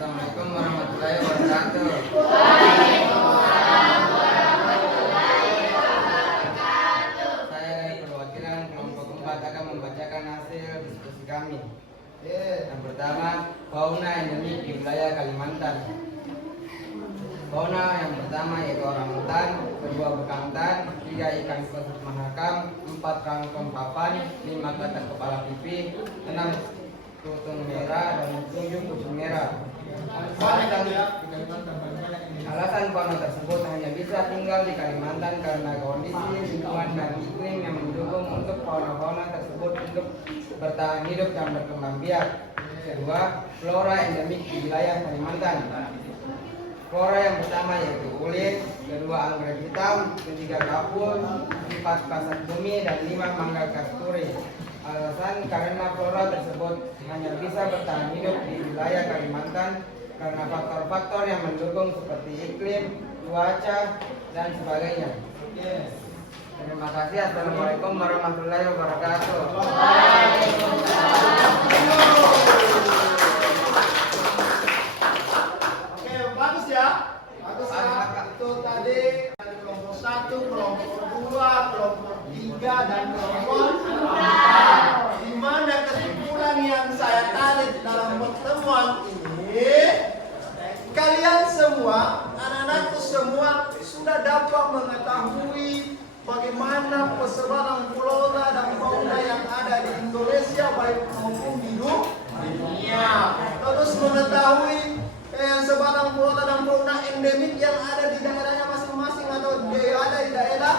Assalamualaikum warahmatullahi wabarakatuh. Saya dari perwakilan kelompok 4 akan membacakan hasil diskusi kami. Yang pertama, fauna endemik di wilayah Kalimantan. Fauna yang pertama yaitu orangutan, kedua bekantan, 3 ikan khusus mahakam, 4 kangkung papan, 5 katak kepala pipi, 6 kutung merah, dan 7 kucing merah. Alasan fauna tersebut hanya bisa tinggal di Kalimantan karena kondisi lingkungan dan iklim yang mendukung untuk fauna-fauna tersebut untuk bertahan hidup dan berkembang biak. Kedua, flora endemik di wilayah Kalimantan. Flora yang pertama yaitu kulit, kedua anggrek hitam, ketiga kapur, 4 kasak bumi, dan 5 mangga kasturi. Alasan karena flora tersebut hanya bisa bertahan hidup di wilayah Kalimantan karena faktor-faktor yang mendukung seperti iklim, cuaca, dan sebagainya. Terima kasih. Assalamualaikum warahmatullahi wabarakatuh. Oke, bagus ya. Bagus ya. Itu tadi dari kelompok 1, kelompok 2, kelompok 3, dan kelompok 4. Di mana kesimpulan yang saya tarik dalam pertemuan ini, kalian semua, anak-anakku semua sudah dapat mengetahui bagaimana persebaran flora dan fauna yang ada di Indonesia baik maupun di dunia. Terus mengetahui sebaran flora dan fauna endemik yang ada di daerahnya masing-masing atau ada di daerah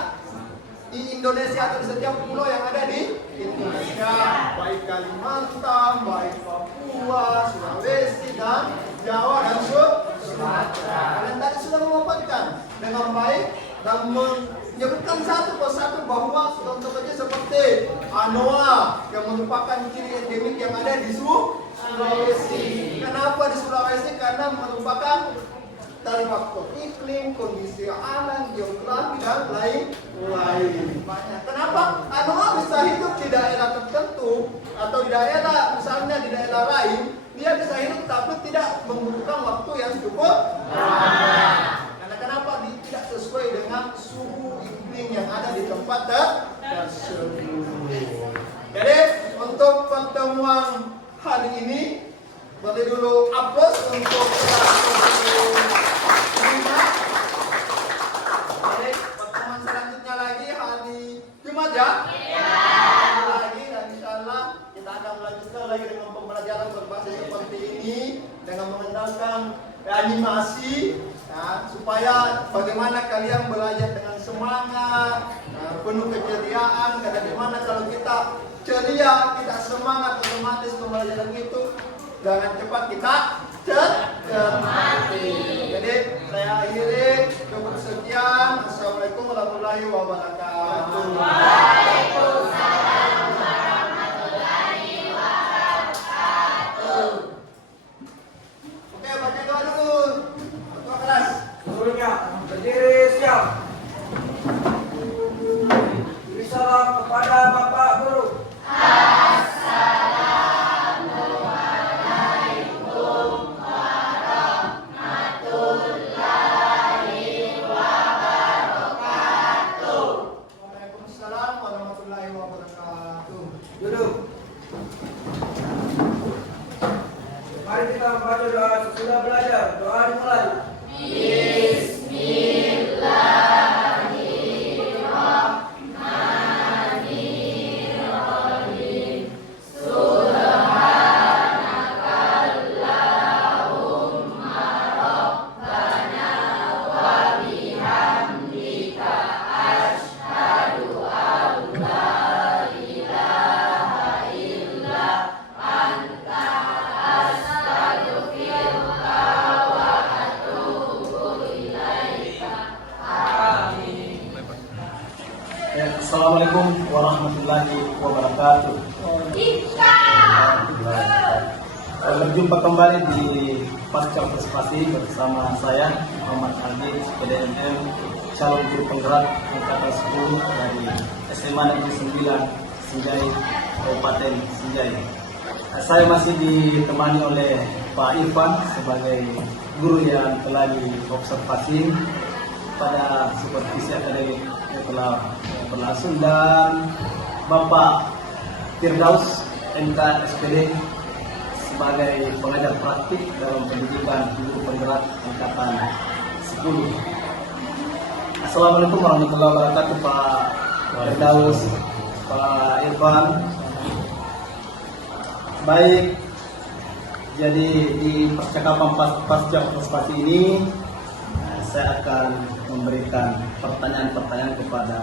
di Indonesia atau di setiap pulau yang ada di Indonesia, baik Kalimantan, baik Papua, Sulawesi, dan Jawa dan Sumatera. Kalian tadi sudah memaparkan dengan baik dan menyebutkan satu persatu bahwa contohnya seperti anoa yang merupakan ciri endemik yang ada di Sulawesi. Kenapa di Sulawesi? Karena merupakan dari faktor iklim, kondisi alam, geografi, dan lain-lain. Kenapa anoa bisa hidup di daerah tertentu atau di daerah misalnya di daerah lain dia bisa hidup tapi tidak membutuhkan waktu yang cukup lama. Karena kenapa? Dia tidak sesuai dengan suhu iklim yang ada di tempat tersebut. Jadi untuk pertemuan hari ini, beri dulu aplaus untuk akan melanjutkan lagi dengan pembelajaran berbasis seperti ini dengan mengandalkan animasi, ya, supaya bagaimana kalian belajar dengan semangat, penuh keceriaan. Karena dimana kalau kita ceria, kita semangat, otomatis pembelajaran itu dengan cepat kita cermati. Jadi saya akhiri, cukup sekian. Assalamualaikum warahmatullahi wabarakatuh. Waalaikumsalam warahmatullahi wabarakatuh. Oke, baca doa dulu. Ketua kelas. Gurunya berdiri siap. Beri salam kepada Bapak Guru. Waalaikumsalam warahmatullahi wabarakatuh. Duduk. Mari kita membaca doa sesudah belajar. Doa dimulai. Assalamualaikum warahmatullahi wabarakatuh. Berjumpa kembali di Pasca Partisipasi bersama saya Muhammad Aldi, SPDMM, calon guru penggerak angkatan 10 dari SMA Negeri 9 Sinjai, Kabupaten Sinjai. Saya masih ditemani oleh Pak Irfan sebagai guru yang telah diobservasi pada supervisi akademik yang telah berlangsung, dan Bapak Firdaus MK SPD sebagai pengajar praktik dalam pendidikan guru penggerak angkatan 10. Assalamualaikum warahmatullahi wabarakatuh Pak Firdaus, Pak Irfan. Baik, jadi di percakapan pasca partisipasi ini saya akan memberikan pertanyaan-pertanyaan kepada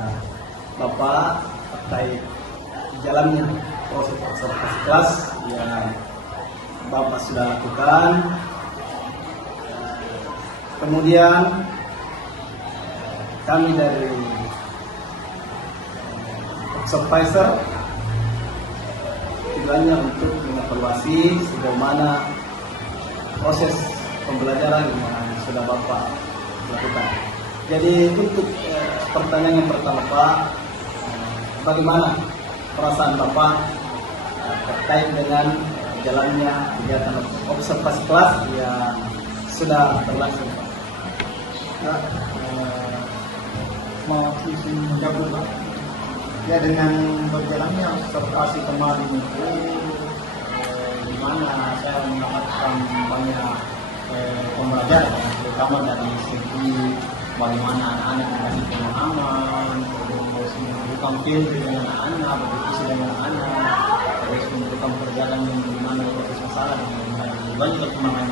Bapak terkait jalannya proses observasi kelas yang Bapak sudah lakukan. Kemudian kami dari supervisor tujuannya untuk mengevaluasi sejauh mana proses pembelajaran yang sudah Bapak lakukan. Jadi untuk pertanyaan yang pertama Pak, bagaimana perasaan Bapak terkait dengan jalannya kegiatan observasi kelas yang sudah berlangsung Pak? Mau izin menjawab Pak? Ya, dengan berjalannya observasi kemarin itu di mana saya mendapatkan banyak pembelajaran, terutama dari segi bagaimana anak-anak mengasih pemahaman, terus membutuhkan film dengan anak-anak, berdiskusi dengan anak, terus membutuhkan perjalanan bagaimana proses masalah dengan banyak perkembangan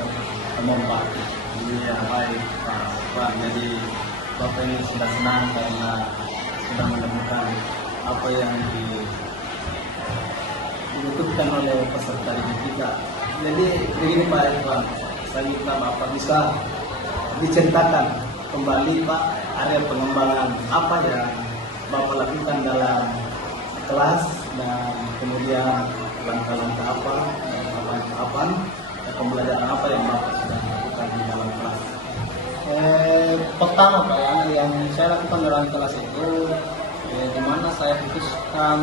Pak. Iya, baik Pak. Jadi Bapak ini sudah senang karena sudah menemukan apa yang dibutuhkan oleh peserta didik kita. Jadi begini Pak Irfan, saya minta Bapak bisa diceritakan kembali Pak area pengembangan apa yang Bapak lakukan dalam kelas, dan kemudian langkah-langkah apa dan tahapan pembelajaran apa yang Bapak sudah lakukan di dalam kelas. Pertama Pak, yang saya lakukan dalam kelas itu di mana saya fokuskan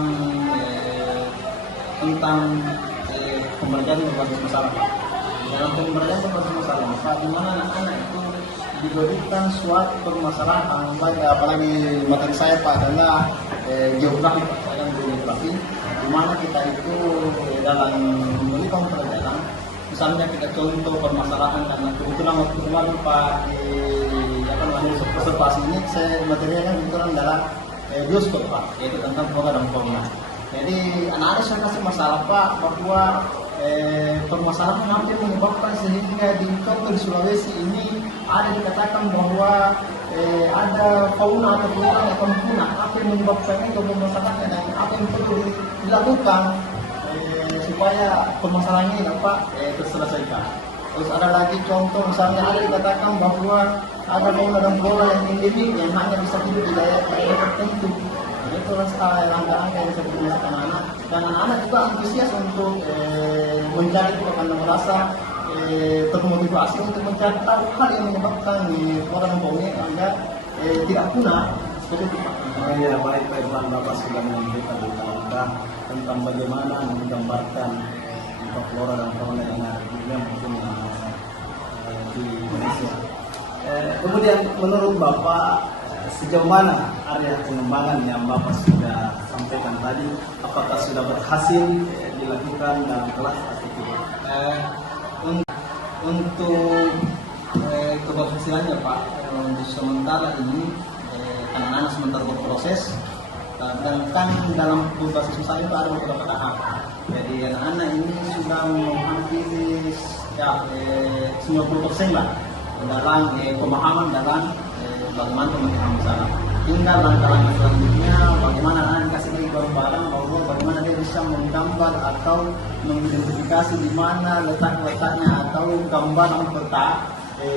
tentang pembelajaran berbasis masalah Pak. Dalam pembelajaran berbasis masalah Pak, di mana anak-anak itu diberikan suatu permasalahan, apalagi materi saya Pak adalah geografi Pak, saya yang geografi, di mana kita itu dalam memberikan pelajaran. Misalnya kita contoh permasalahan, karena kebetulan waktu kemarin Pak di observasi ini saya materinya kebetulan adalah bioskop Pak, yaitu tentang flora dan fauna. Jadi anak-anak saya kasih masalah Pak bahwa permasalahan apa yang menyebabkan sehingga di Kota Sulawesi ini ada dikatakan bahwa ada fauna atau flora yang akan punah. Apa yang menyebabkan itu permasalahannya dan apa yang perlu dilakukan supaya permasalahan ini dapat terselesaikan. Terus ada lagi contoh misalnya ada dikatakan bahwa ada fauna dan flora yang endemik yang hanya bisa hidup di daerah tertentu. Jadi itu langkah-langkah yang bisa digunakan anak-anak dan anak-anak juga antusias untuk mencari itu karena merasa termotivasi untuk mencari tahu hal yang menyebabkan flora dan fauna agar tidak punah seperti itu Pak. Ya baik Pak Irfan, Bapak sudah menyampaikan langkah tentang bagaimana menggambarkan flora dan fauna yang ada di dunia maupun di Indonesia. Kemudian menurut Bapak sejauh mana area pengembangan yang Bapak sudah sampaikan tadi, apakah sudah berhasil dilakukan dalam kelas atau tidak? Untuk keberhasilannya Pak, untuk sementara ini anak-anak sementara berproses dan kan dalam proses usaha itu ada beberapa tahap. Jadi anak-anak ini sudah menghampiri ya 90% lah dalam pemahaman dalam bagaimana pemerintahan usaha. Tinggal langkah-langkah selanjutnya bagaimana anak kasih lagi barang bahwa bagaimana dia bisa menggambar atau mengidentifikasi di mana letak-letaknya atau gambaran peta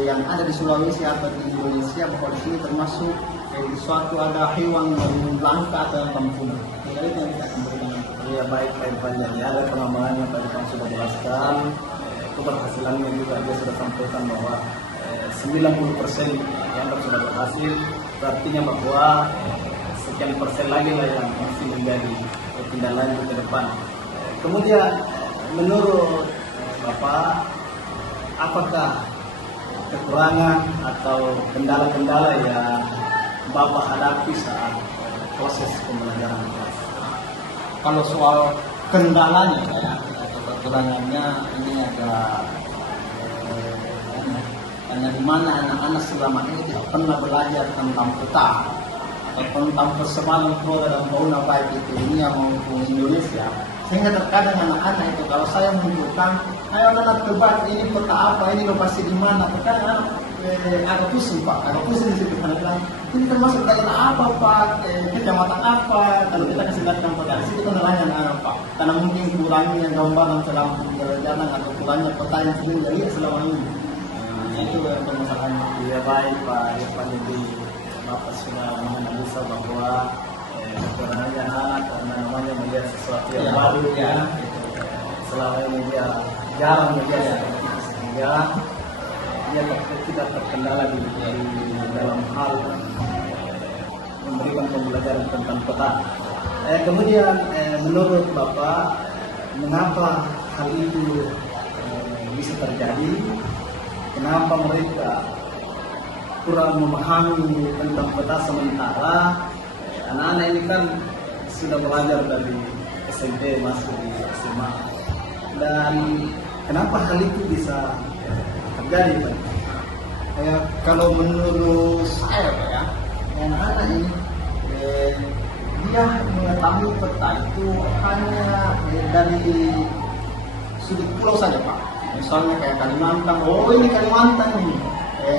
yang ada di Sulawesi atau di Indonesia bahwa di sini termasuk di suatu ada hewan yang langka atau yang punah. Jadi itu yang kita akan berikan. Ya baik Pak Irfan, jadi ada pengembangannya Pak Irfan sudah jelaskan, keberhasilannya juga dia sudah sampaikan bahwa 90% yang sudah berhasil, artinya bahwa sekian persen lagi lah yang masih menjadi tindak lanjut ke depan. Kemudian menurut Bapak, apakah kekurangan atau kendala-kendala yang Bapak hadapi saat proses pembelajaran kelas? Kalau soal kendalanya ya, atau kekurangannya ini ada karena di mana anak-anak selama ini tidak pernah belajar tentang peta atau tentang persebaran flora dan fauna baik itu dunia maupun Indonesia, sehingga terkadang anak-anak itu kalau saya menunjukkan, ayo anak tebak ini peta apa, ini lokasi di mana, terkadang agak pusing Pak, agak pusing di situ karena bilang ini termasuk daerah apa Pak, kecamatan apa, kalau kita kasih lihat peta di situ kendalanya anak Pak, karena mungkin kurangnya gambaran selama perjalanan atau kurangnya peta yang sering dilihat selama ini. Itu yang permasalahannya. Ya baik Pak Irfan, jadi Bapak sudah menganalisa bahwa kekurangannya anak karena namanya melihat sesuatu yang baru ya. Selama ini dia jarang melihat seperti itu sehingga dia tidak terkendala di dalam hal memberikan pembelajaran tentang peta. Kemudian menurut Bapak, mengapa hal itu bisa terjadi? Kenapa mereka kurang memahami tentang peta sementara anak-anak ini kan sudah belajar dari SMP masuk di SMA, dan kenapa hal itu bisa terjadi Pak? Kalau menurut saya ya, anak-anak ini dia mengetahui peta itu hanya dari sudut pulau saja Pak. Misalnya kayak Kalimantan, oh ini Kalimantan ini,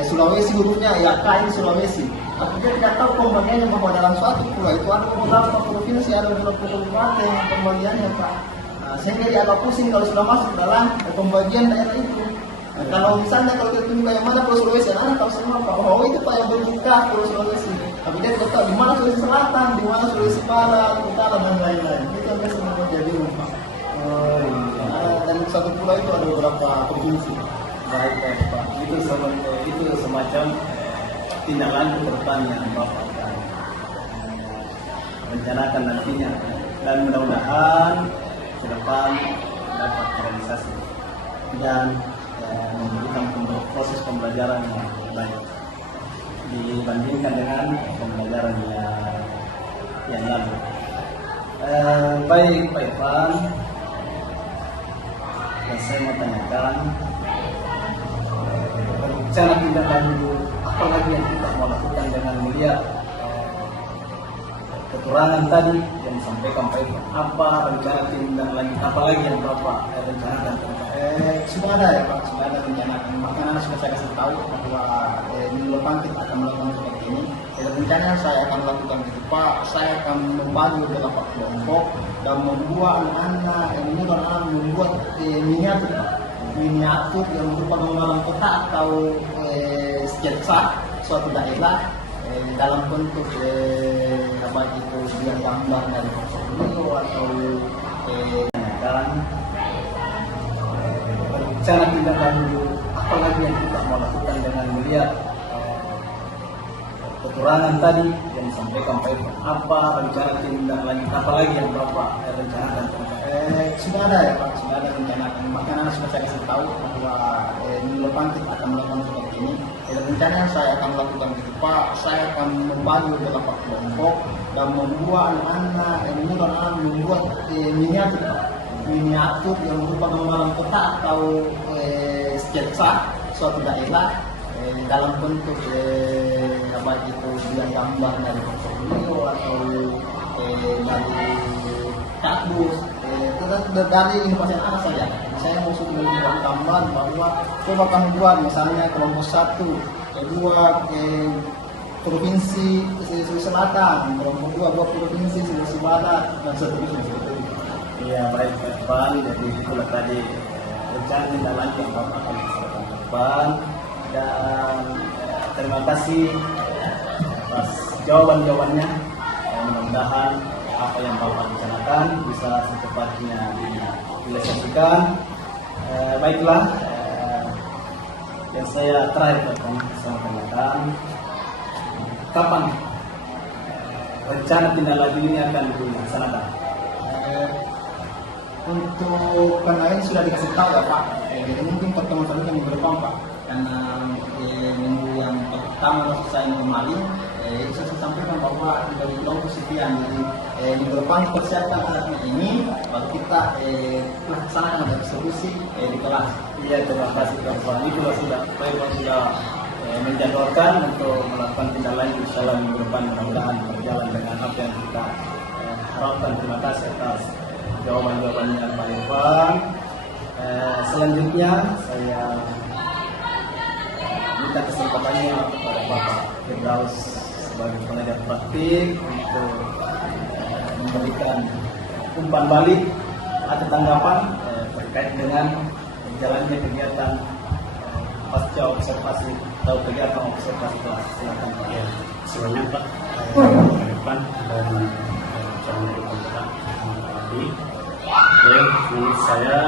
Sulawesi hurufnya ya K ini Sulawesi. Tapi dia tidak tahu pembagiannya bahwa dalam suatu pulau itu ada beberapa provinsi, ada beberapa kabupaten pembagiannya Pak. Sehingga dia agak pusing kalau sudah masuk dalam pembagian daerah itu. Kalau misalnya kalau kita tunjukkan yang mana Pulau Sulawesi, anak tahu semua Pak, oh itu Pak yang berbuka Pulau Sulawesi. Tapi dia tidak tahu di mana Sulawesi Selatan, di mana Sulawesi Barat, Utara dan lain-lain. Itu yang biasa menjadi Pak. Dan satu pulau itu ada beberapa provinsi. Baik Pak, itu semacam tindak lanjut ke depan yang Bapak akan rencanakan nantinya, dan mudah-mudahan ke depan dapat terrealisasi dan memberikan proses pembelajaran yang baik dibandingkan dengan pembelajaran yang lalu. Baik Pak Irfan, dan saya mau tanyakan rencana tindak lanjut apa lagi yang kita mau lakukan dengan melihat keterangan tadi yang disampaikan Pak Irfan, apa rencana tindak lanjut apa lagi yang Bapak rencanakan? Sudah ada ya Pak, sudah ada rencana. Makanya sudah saya kasih tahu bahwa minggu depan kita akan melakukan seperti ini. Rencana yang saya akan lakukan itu Pak, saya akan membagi beberapa kelompok dan membuat anak-anak yang muda membuat miniatur Pak. Miniatur yang berupa gambaran kota atau sketsa suatu daerah dalam bentuk apa itu dia gambar dari portfolio atau Dan rencana tindak lanjut apa lagi yang kita mau lakukan dengan melihat keterangan tadi yang disampaikan Pak Irfan, apa rencana tindak lanjut apa lagi yang Bapak rencanakan? sudah ada ya Pak, sudah ada rencana. Makanya sudah saya kasih tahu bahwa minggu depan kita akan melakukan seperti ini. Rencana yang saya akan lakukan itu Pak, saya akan membagi beberapa kelompok dan membuat anak-anak yang muda membuat miniatur Pak. Miniatur yang berupa gambaran kota atau sketsa suatu daerah dalam bentuk apa itu dia gambar dari portfolio atau dari kardus dari inovasi anak saja. Saya mau sudah membuat gambar bahwa coba kami buat misalnya kelompok 1, kedua provinsi Sulawesi Selatan, kelompok 2 buat provinsi Sulawesi Barat dan seterusnya. Iya baik Pak Irfan, jadi itulah tadi rencana tindak lanjut yang Bapak akan lakukan ke depan. Dan terima kasih atas jawaban-jawabannya. Mudah-mudahan apa yang Bapak rencanakan bisa secepatnya direalisasikan. Baiklah, yang saya terakhir sama tanyakan, kapan rencana tindak lanjut ini akan dilaksanakan? Untuk pemain sudah dikasih tahu ya Pak. Jadi mungkin pertemuan selanjutnya minggu depan Pak. Karena minggu yang pertama saya kembali, saya sampaikan bahwa dari kelompok sekian. Jadi minggu depan persiapan alatnya ini, baru kita laksanakan ada diskusi di kelas. Iya, terima kasih Pak Irfan. Itulah sudah Pak Irfan sudah menjadwalkan untuk melakukan tindak lanjut dalam minggu depan. Mudah-mudahan berjalan dengan apa yang kita harapkan. Terima kasih atas jawaban-jawabannya Pak Irfan. Selanjutnya saya minta kesempatannya kepada Bapak Firdaus sebagai pengajar praktik untuk memberikan umpan balik atau tanggapan terkait dengan jalannya kegiatan pasca observasi atau kegiatan observasi kelas. Silakan Pak. Ya, semuanya Pak Irfan dan calon pemerintah tadi. Menurut saya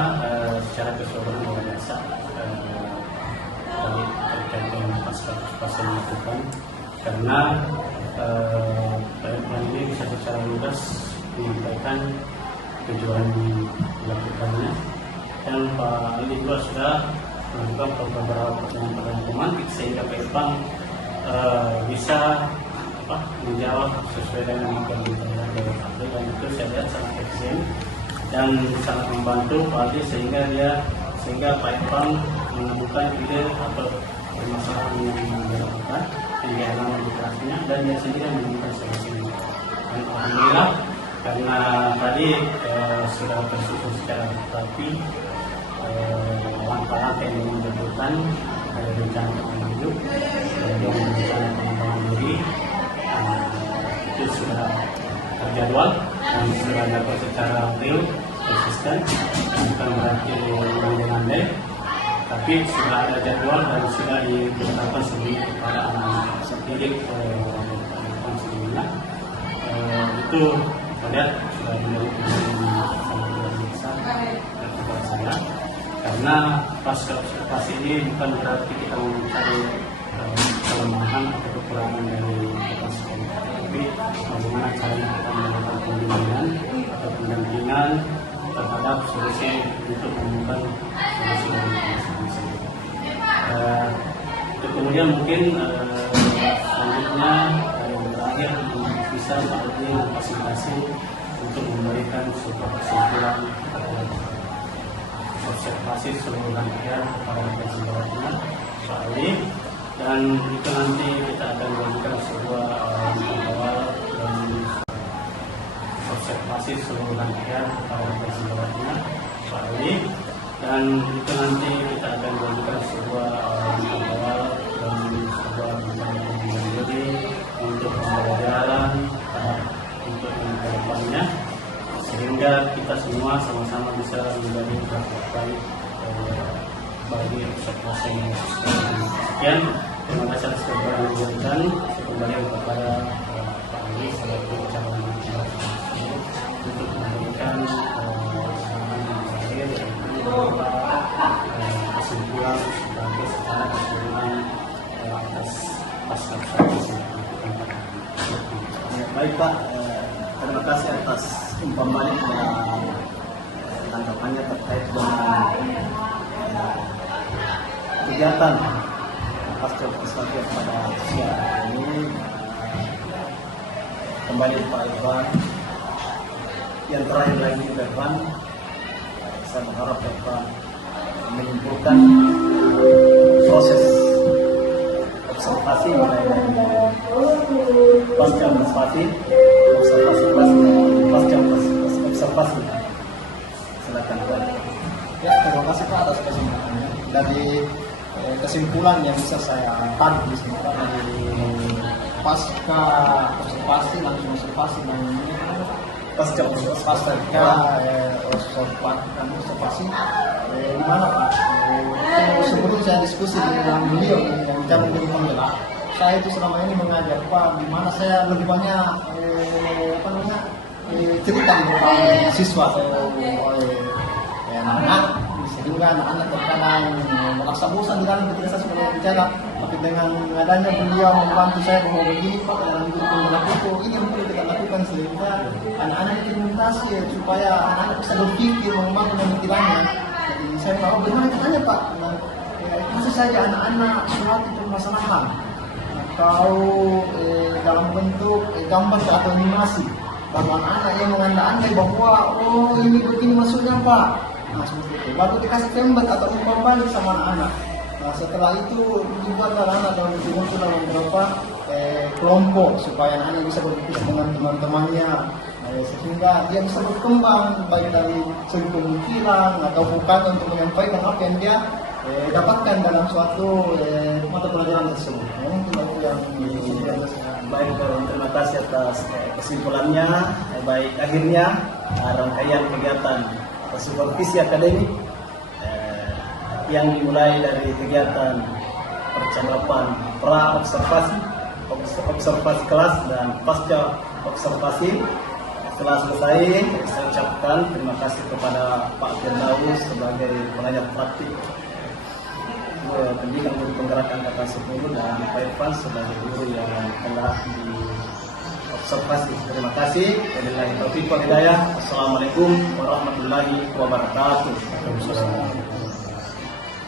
secara keseluruhan luar biasa terkait dengan pasca observasi yang dilakukan, karena Pak Irfan ini bisa secara lugas menyampaikan tujuan dilakukannya, dan Pak Ali juga sudah melakukan beberapa pertanyaan tematik sehingga Pak Irfan bisa menjawab sesuai dengan apa yang ditanyakan oleh Pak Ali, dan itu saya lihat sangat efisien dan sangat membantu Pak Ali sehingga Pak Irfan menemukan ide atau permasalahan yang dilakukan yang dialami di kelasnya, dan dia sendiri menemukan solusinya. Dan alhamdulillah karena tadi sudah tersusun secara rapi langkah-langkah yang dibutuhkan, ada rencana penunjuk, kemudian rencana pengembangan diri, itu sudah terjadwal dan sudah dilakukan secara real, konsisten, bukan berarti landai-landai, tapi sudah ada jadwal dan sudah ditetapkan sendiri kepada anak-anak sendiri sebelumnya. Itu saya sudah menjadi sangat luar biasa kepada saya, karena pasca observasi ini bukan berarti kita mencari kelemahan atau kekurangan dari kelas sekolah, tapi bagaimana caranya kita melakukan pembimbingan atau pendampingan terhadap solusi untuk menemukan solusi dari masing-masing. Kemudian mungkin selanjutnya yang terakhir bisa seperti fasilitasi untuk memberikan sebuah kesimpulan observasi seluruh rangkaian kepada kesimpulannya Pak Ali, dan itu nanti kita akan memberikan sebuah awal dan observasi seluruh rangkaian pada persidangannya Pak Dodi, dan itu nanti kita akan mengajukan sebuah awal dan sebuah pembangunan diri untuk pembelajaran untuk kedepannya, sehingga kita semua sama-sama bisa menjadi berbuat baik bagi observasi ini. Sekian, terima kasih atas keberanian kembali kepada Pak Dodi selaku calon untuk memberikan kesimpulan sebagai secara keseluruhan atas pasal Baik Pak, terima kasih atas umpan balik dan tanggapannya terkait dengan kegiatan pasca pesantren pada siang ini. Kembali Pak Irfan, yang terakhir lagi Pak Irfan, saya berharap Pak Irfan menyimpulkan proses observasi mulai dari pasca observasi observasi. Silakan Pak. Ya, terima kasih Pak atas kesempatannya. Dari kesimpulan yang bisa saya tarik di sini Pak, dari pasca observasi langsung observasi dan Pasca observasi di mana Pak? Sebelum saya diskusi dengan beliau yang calon menjadi penggerak, saya itu selama ini mengajar Pak, di mana saya lebih banyak cerita di depan siswa atau anak-anak, sehingga anak-anak terkadang merasa bosan di dalam ketika saya sudah berbicara. Tapi dengan adanya beliau membantu saya bahwa begini Pak, dalam guru penggerak itu ini yang perlu kita lakukan sehingga anak-anak implementasi supaya anak-anak bisa berpikir mengembangkan pemikirannya. Jadi saya mau bagaimana caranya Pak? Masih saja anak-anak suatu permasalahan atau dalam bentuk gambar atau animasi, bahwa anak yang mengandai bahwa oh ini begini maksudnya Pak. Nah seperti itu. Baru dikasih tembat atau umpan balik sama anak-anak. Nah setelah itu dibuatlah anak dalam beberapa kelompok supaya anak bisa berpikir dengan teman-temannya, sehingga dia bisa berkembang baik dari segi pemikiran atau bukan untuk menyampaikan apa yang dia dapatkan dalam suatu mata pelajaran tersebut. Mungkin itu yang baik, terima kasih atas kesimpulannya. Baik, akhirnya rangkaian kegiatan supervisi akademik yang dimulai dari kegiatan percakapan pra observasi kelas dan pasca observasi setelah selesai, saya ucapkan terima kasih kepada Pak Firdaus sebagai pengajar praktik pendidikan guru penggerak angkatan 10 dan Pak Irfan sebagai guru yang telah diobservasi. Terima kasih. Wabillahi taufiq wal hidayah. Assalamualaikum warahmatullahi wabarakatuh.